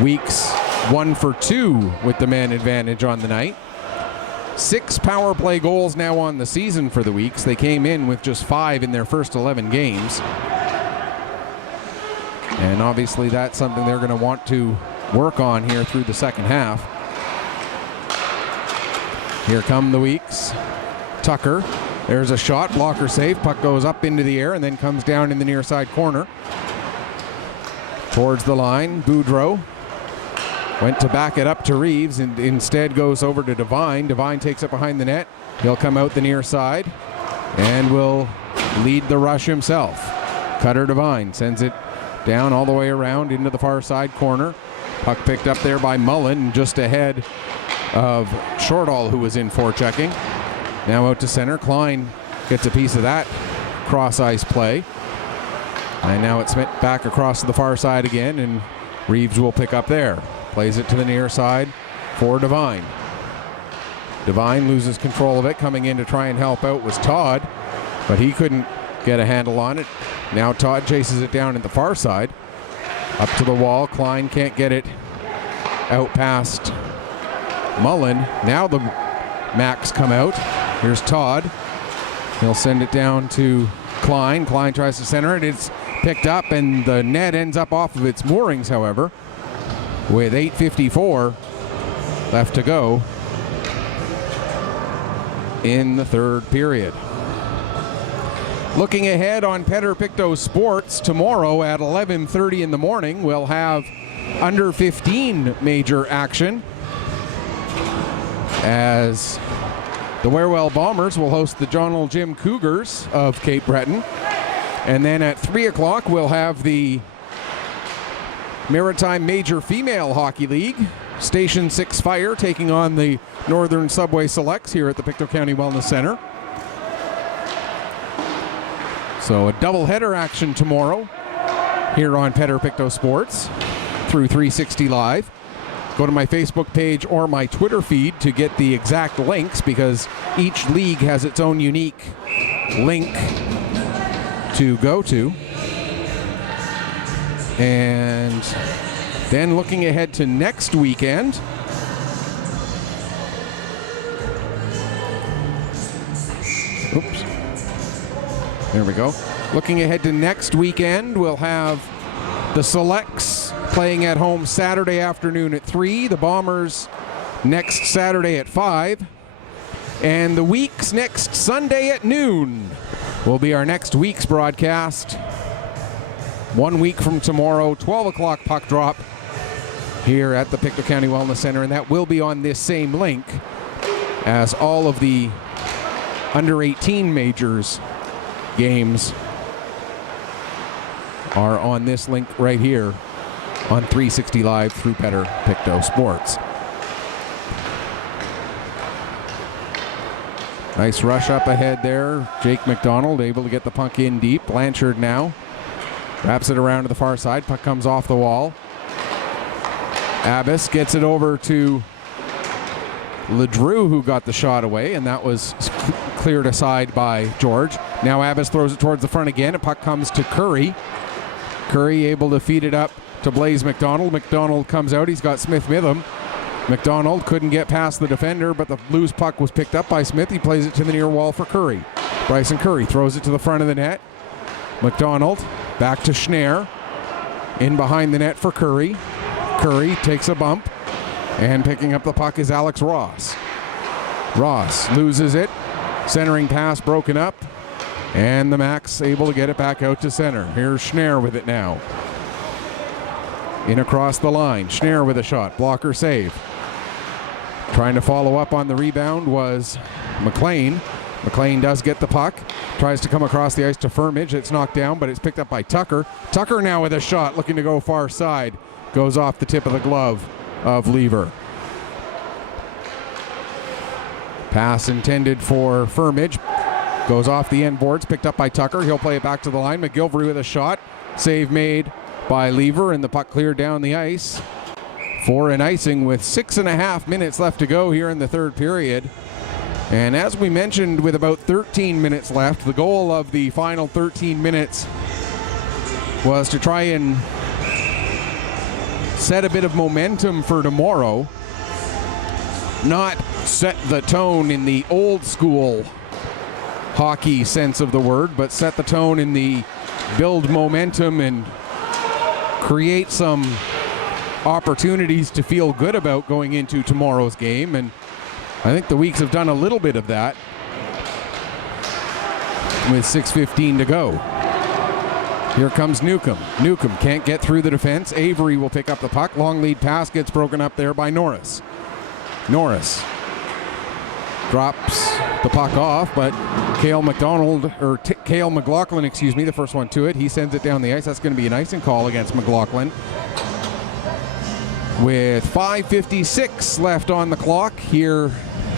Weeks 1 for 2 with the man advantage on the night. 6 power play goals now on the season for the Weeks. They came in with just 5 in their first 11 games. And obviously that's something they're going to want to work on here through the second half. Here come the Weeks. Tucker. There's a shot. Blocker save. Puck goes up into the air and then comes down in the near side corner. Towards the line. Boudreau went to back it up to Reeves and instead goes over to Devine. Devine takes it behind the net. He'll come out the near side and will lead the rush himself. Cutter Devine sends it down all the way around into the far side corner. Puck picked up there by Mullen, just ahead of Shortall, who was in forechecking. Now out to center. Klein gets a piece of that cross ice play. And now it's back across to the far side again, and Reeves will pick up there. Plays it to the near side for Devine. Devine loses control of it. Coming in to try and help out was Todd, but he couldn't get a handle on it. Now Todd chases it down at the far side. Up to the wall. Klein can't get it out past Mullen. Now the Macs come out. Here's Todd. He'll send it down to Klein. Klein tries to center it. It's picked up, and the net ends up off of its moorings, however, with 8:54 left to go in the third period. Looking ahead on Petter Pictou Sports, tomorrow at 11:30 in the morning, we'll have under 15 major action as the Warewell Bombers will host the John L. Jim Cougars of Cape Breton. And then at 3 o'clock, we'll have the Maritime Major Female Hockey League, Station 6 Fire, taking on the Northern Subway Selects here at the Pictou County Wellness Center. So a doubleheader action tomorrow here on Petter Pictou Sports through 360 Live. Go to my Facebook page or my Twitter feed to get the exact links, because each league has its own unique link to go to. And then looking ahead to next weekend, oops, there we go. Looking ahead to next weekend, we'll have the Selects playing at home Saturday afternoon at 3, the Bombers next Saturday at 5, and the Weeks next Sunday at noon will be our next week's broadcast. 1 week from tomorrow, 12 o'clock puck drop here at the Pictou County Wellness Center, and that will be on this same link as all of the under 18 majors games are on this link right here on 360 Live through Petter Pictou Sports. Nice rush up ahead there. Jake McDonald able to get the puck in deep. Blanchard now wraps it around to the far side. Puck comes off the wall. Abbas gets it over to Ledrew, who got the shot away, and that was cleared aside by George. Now Abbas throws it towards the front again. A puck comes to Curry. Curry able to feed it up to Blaze McDonald. McDonald comes out. He's got Smith with him. McDonald couldn't get past the defender, but the loose puck was picked up by Smith. He plays it to the near wall for Curry. Bryson Curry throws it to the front of the net. McDonald back to Schnarr. In behind the net for Curry. Curry takes a bump, and picking up the puck is Alex Ross. Ross loses it. Centering pass broken up. And the Max able to get it back out to center. Here's Schnarr with it now. In across the line. Schnarr with a shot. Blocker save. Trying to follow up on the rebound was McLean. McLean does get the puck. Tries to come across the ice to Firmage. It's knocked down, but it's picked up by Tucker. Tucker now with a shot, looking to go far side. Goes off the tip of the glove of Lever. Pass intended for Firmage. Goes off the end boards, picked up by Tucker. He'll play it back to the line. McGilvery with a shot. Save made by Lever, and the puck cleared down the ice for an icing with 6.5 minutes left to go here in the third period. And as we mentioned, with about 13 minutes left, the goal of the final 13 minutes was to try and set a bit of momentum for tomorrow. Not set the tone in the old school hockey sense of the word, but set the tone in the build momentum and create some opportunities to feel good about going into tomorrow's game. And I think the Weeks have done a little bit of that with 6:15 to go. Here comes Newcomb. Newcomb can't get through the defense. Avery will pick up the puck. Long lead pass gets broken up there by Norris. Norris drops the puck off, but Cale McLaughlin, the first one to it. He sends it down the ice. That's going to be an icing call against McLaughlin. With 5:56 left on the clock here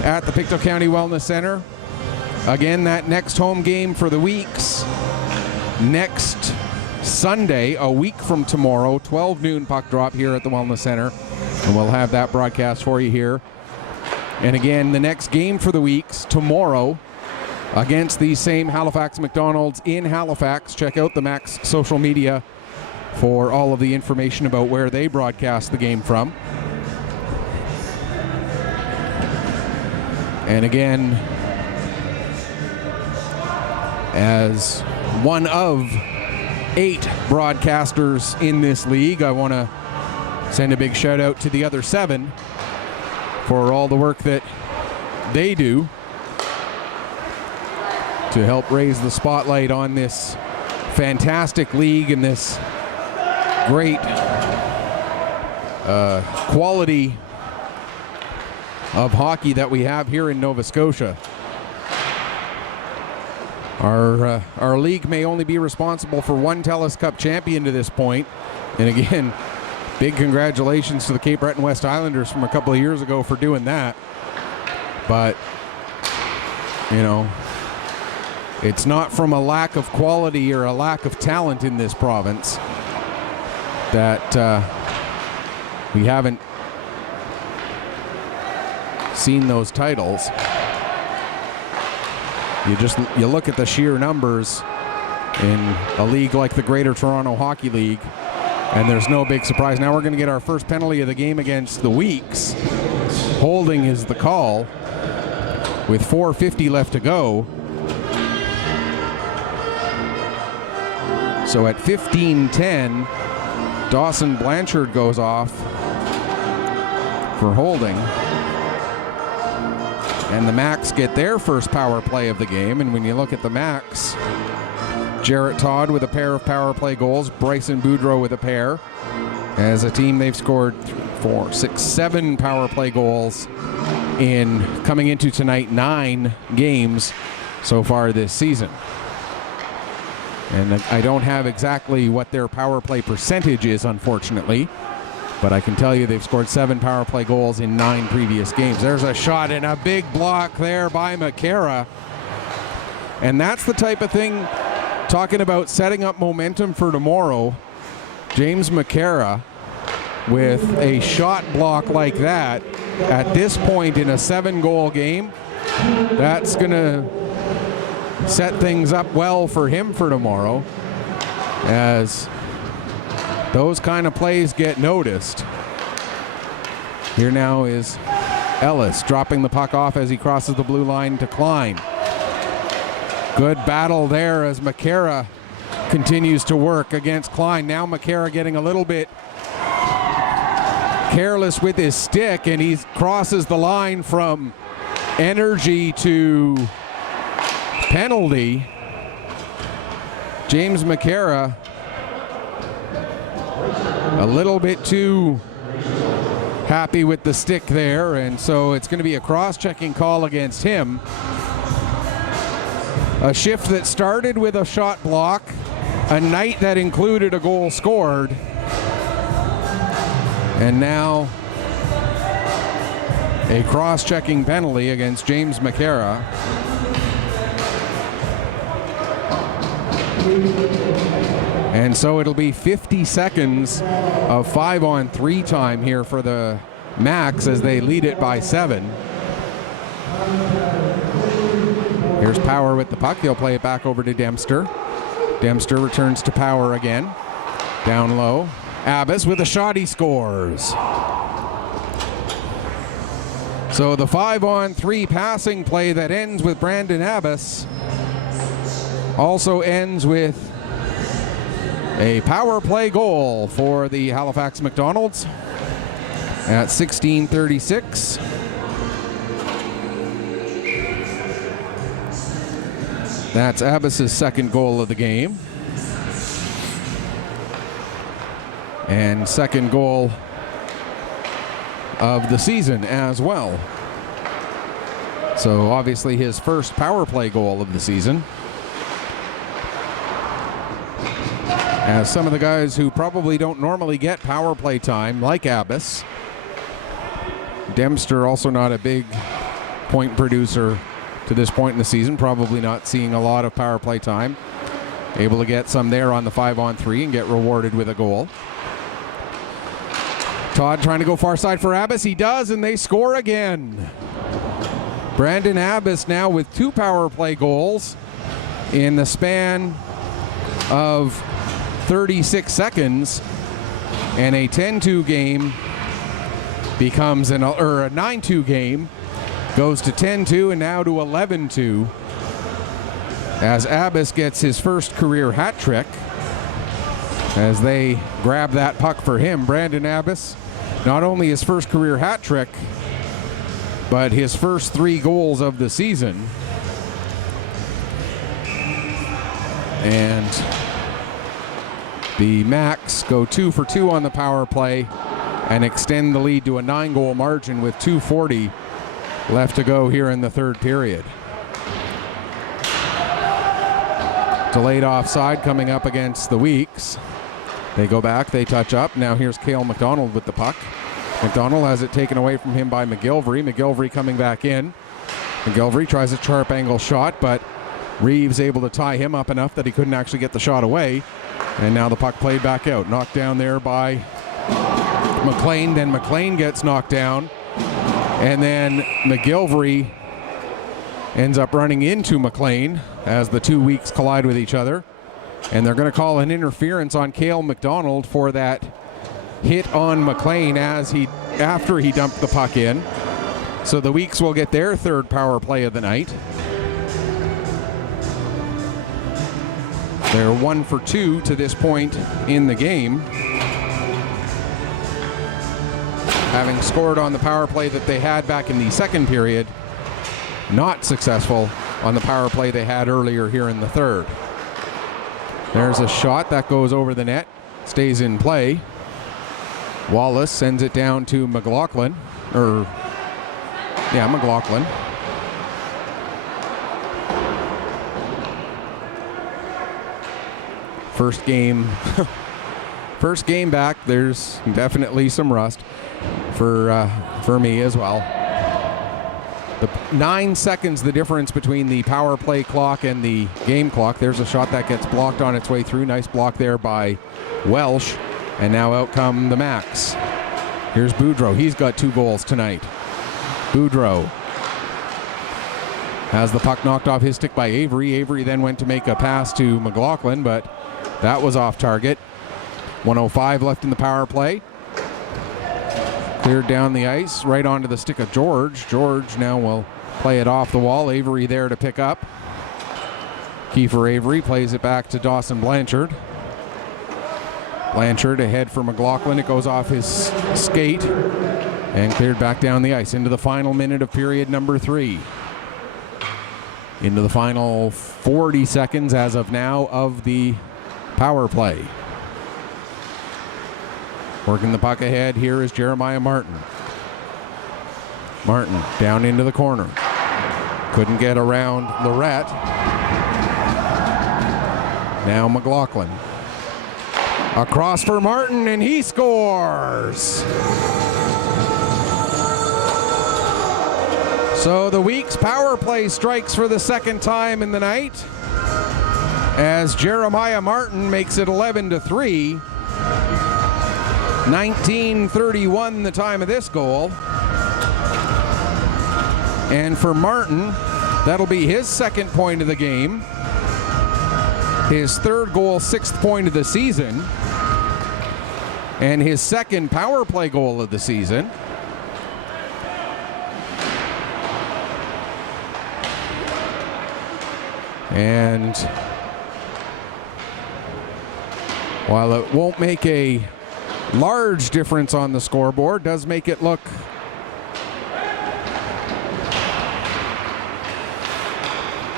at the Pictou County Wellness Center. Again, that next home game for the Weeks next Sunday, a week from tomorrow, 12 noon puck drop here at the Wellness Center. And we'll have that broadcast for you here. And again, the next game for the Weeks tomorrow against the same Halifax McDonald's in Halifax. Check out the Max social media for all of the information about where they broadcast the game from. And again, as one of 8 broadcasters in this league, I want to send a big shout out to the other 7 for all the work that they do to help raise the spotlight on this fantastic league and this great quality of hockey that we have here in Nova Scotia. Our league may only be responsible for one TELUS Cup champion to this point. And again, big congratulations to the Cape Breton West Islanders from a couple of years ago for doing that. But, you know, it's not from a lack of quality or a lack of talent in this province that we haven't seen those titles. You look at the sheer numbers in a league like the Greater Toronto Hockey League, and there's no big surprise. Now we're going to get our first penalty of the game against the Weeks. Holding is the call with 4:50 left to go. So at 15:10, Dawson Blanchard goes off for holding. And the Max get their first power play of the game. And when you look at the Max, Jarrett Todd with a pair of power play goals, Bryson Boudreau with a pair. As a team, they've scored 4, 6, 7 power play goals in coming into tonight 9 games so far this season. And I don't have exactly what their power play percentage is, unfortunately, but I can tell you they've scored 7 power play goals in 9 previous games. There's a shot and a big block there by McCara. And that's the type of thing, talking about setting up momentum for tomorrow. James McCara with a shot block like that at this point in a 7-goal game, that's going to set things up well for him for tomorrow, as those kind of plays get noticed. Here now is Ellis dropping the puck off as he crosses the blue line to Klein. Good battle there as McCara continues to work against Klein. Now McCara getting a little bit careless with his stick, and he crosses the line from energy to penalty. James McCara a little bit too happy with the stick there, and so it's going to be a cross-checking call against him. A shift that started with a shot block, a night that included a goal scored, and now a cross-checking penalty against James McCara. And so it'll be 50 seconds of 5-on-3 time here for the Max as they lead it by 7. Here's Power with the puck. He'll play it back over to Dempster. Dempster returns to Power again. Down low. Abbas with a shot. He scores. So the 5-on-3 passing play that ends with Brandon Abbas also ends with a power play goal for the Halifax McDonald's at 16:36. That's Abbas's second goal of the game. And second goal of the season as well. So obviously his first power play goal of the season. As some of the guys who probably don't normally get power play time, like Abbas. Dempster also not a big point producer to this point in the season, probably not seeing a lot of power play time. Able to get some there on the 5-on-3 and get rewarded with a goal. Todd trying to go far side for Abbas. He does, and they score again. Brandon Abbas now with 2 power play goals in the span of 36 seconds, and a 10-2 game becomes a 9-2 game goes to 10-2 and now to 11-2 as Abbas gets his first career hat trick as they grab that puck for him. Brandon Abbas, not only his first career hat trick, but his first 3 goals of the season. And the Max go 2 for 2 on the power play and extend the lead to a 9-goal margin with 2:40 left to go here in the third period. Delayed offside coming up against the Weeks. They go back, they touch up. Now here's Cale McDonald with the puck. McDonald has it taken away from him by McGilvery. McGilvery coming back in. McGilvery tries a sharp angle shot, but Reeves able to tie him up enough that he couldn't actually get the shot away. And now the puck played back out. Knocked down there by McLean. Then McLean gets knocked down. And then McGilvery ends up running into McLean as the 2 Weeks collide with each other. And they're going to call an interference on Cale McDonald for that hit on McLean after he dumped the puck in. So the Weeks will get their third power play of the night. They're 1 for 2 to this point in the game, having scored on the power play that they had back in the second period, not successful on the power play they had earlier here in the third. There's a shot that goes over the net, stays in play. Wallace sends it down to McLaughlin. McLaughlin. First game back. There's definitely some rust for me as well. The 9 seconds the difference between the power play clock and the game clock. There's a shot that gets blocked on its way through. Nice block there by Welsh. And now out come the Max. Here's Boudreau. He's got 2 goals tonight. Boudreau has the puck knocked off his stick by Avery. Avery then went to make a pass to McLaughlin, but that was off target. 1:05 left in the power play. Cleared down the ice, right onto the stick of George. George now will play it off the wall. Avery there to pick up. Kiefer Avery plays it back to Dawson Blanchard. Blanchard ahead for McLaughlin. It goes off his skate. And cleared back down the ice into the final minute of period number 3. Into the final 40 seconds as of now of the power play. Working the puck ahead here is Jeremiah Martin. Martin down into the corner. Couldn't get around Lorette. Now McLaughlin. Across for Martin, and he scores! So the week's power play strikes for the second time in the night as Jeremiah Martin makes it 11-3. 19:31 the time of this goal. And for Martin, that'll be his second point of the game. His third goal, 6th point of the season. And his second power play goal of the season. And while it won't make a large difference on the scoreboard, does make it look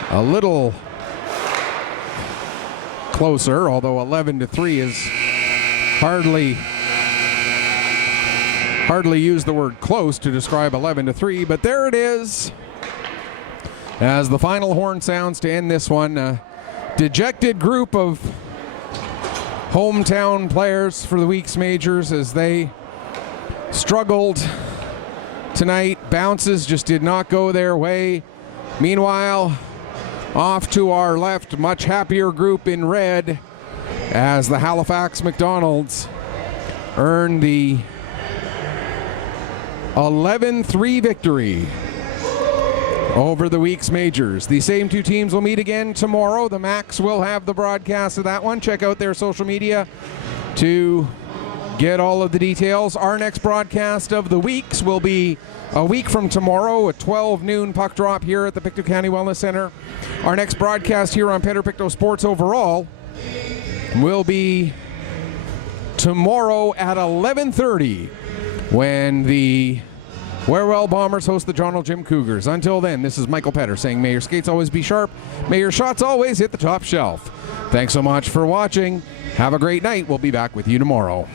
a little closer, although 11-3 is hardly use the word close to describe 11-3, but there it is. As the final horn sounds to end this one, a dejected group of hometown players for the week's majors as they struggled tonight. Bounces just did not go their way. Meanwhile, off to our left, much happier group in red as the Halifax McDonald's earn the 11-3 victory over the week's majors. The same two teams will meet again tomorrow. The Macs will have the broadcast of that one. Check out their social media to get all of the details. Our next broadcast of the weeks will be a week from tomorrow at 12 noon puck drop here at the Pictou County Wellness Center. Our next broadcast here on Petter Pictou Sports overall will be tomorrow at 11:30 when the Warewell Bombers host the John L. Jim Cougars. Until then, this is Michael Petter saying may your skates always be sharp, may your shots always hit the top shelf. Thanks so much for watching. Have a great night. We'll be back with you tomorrow.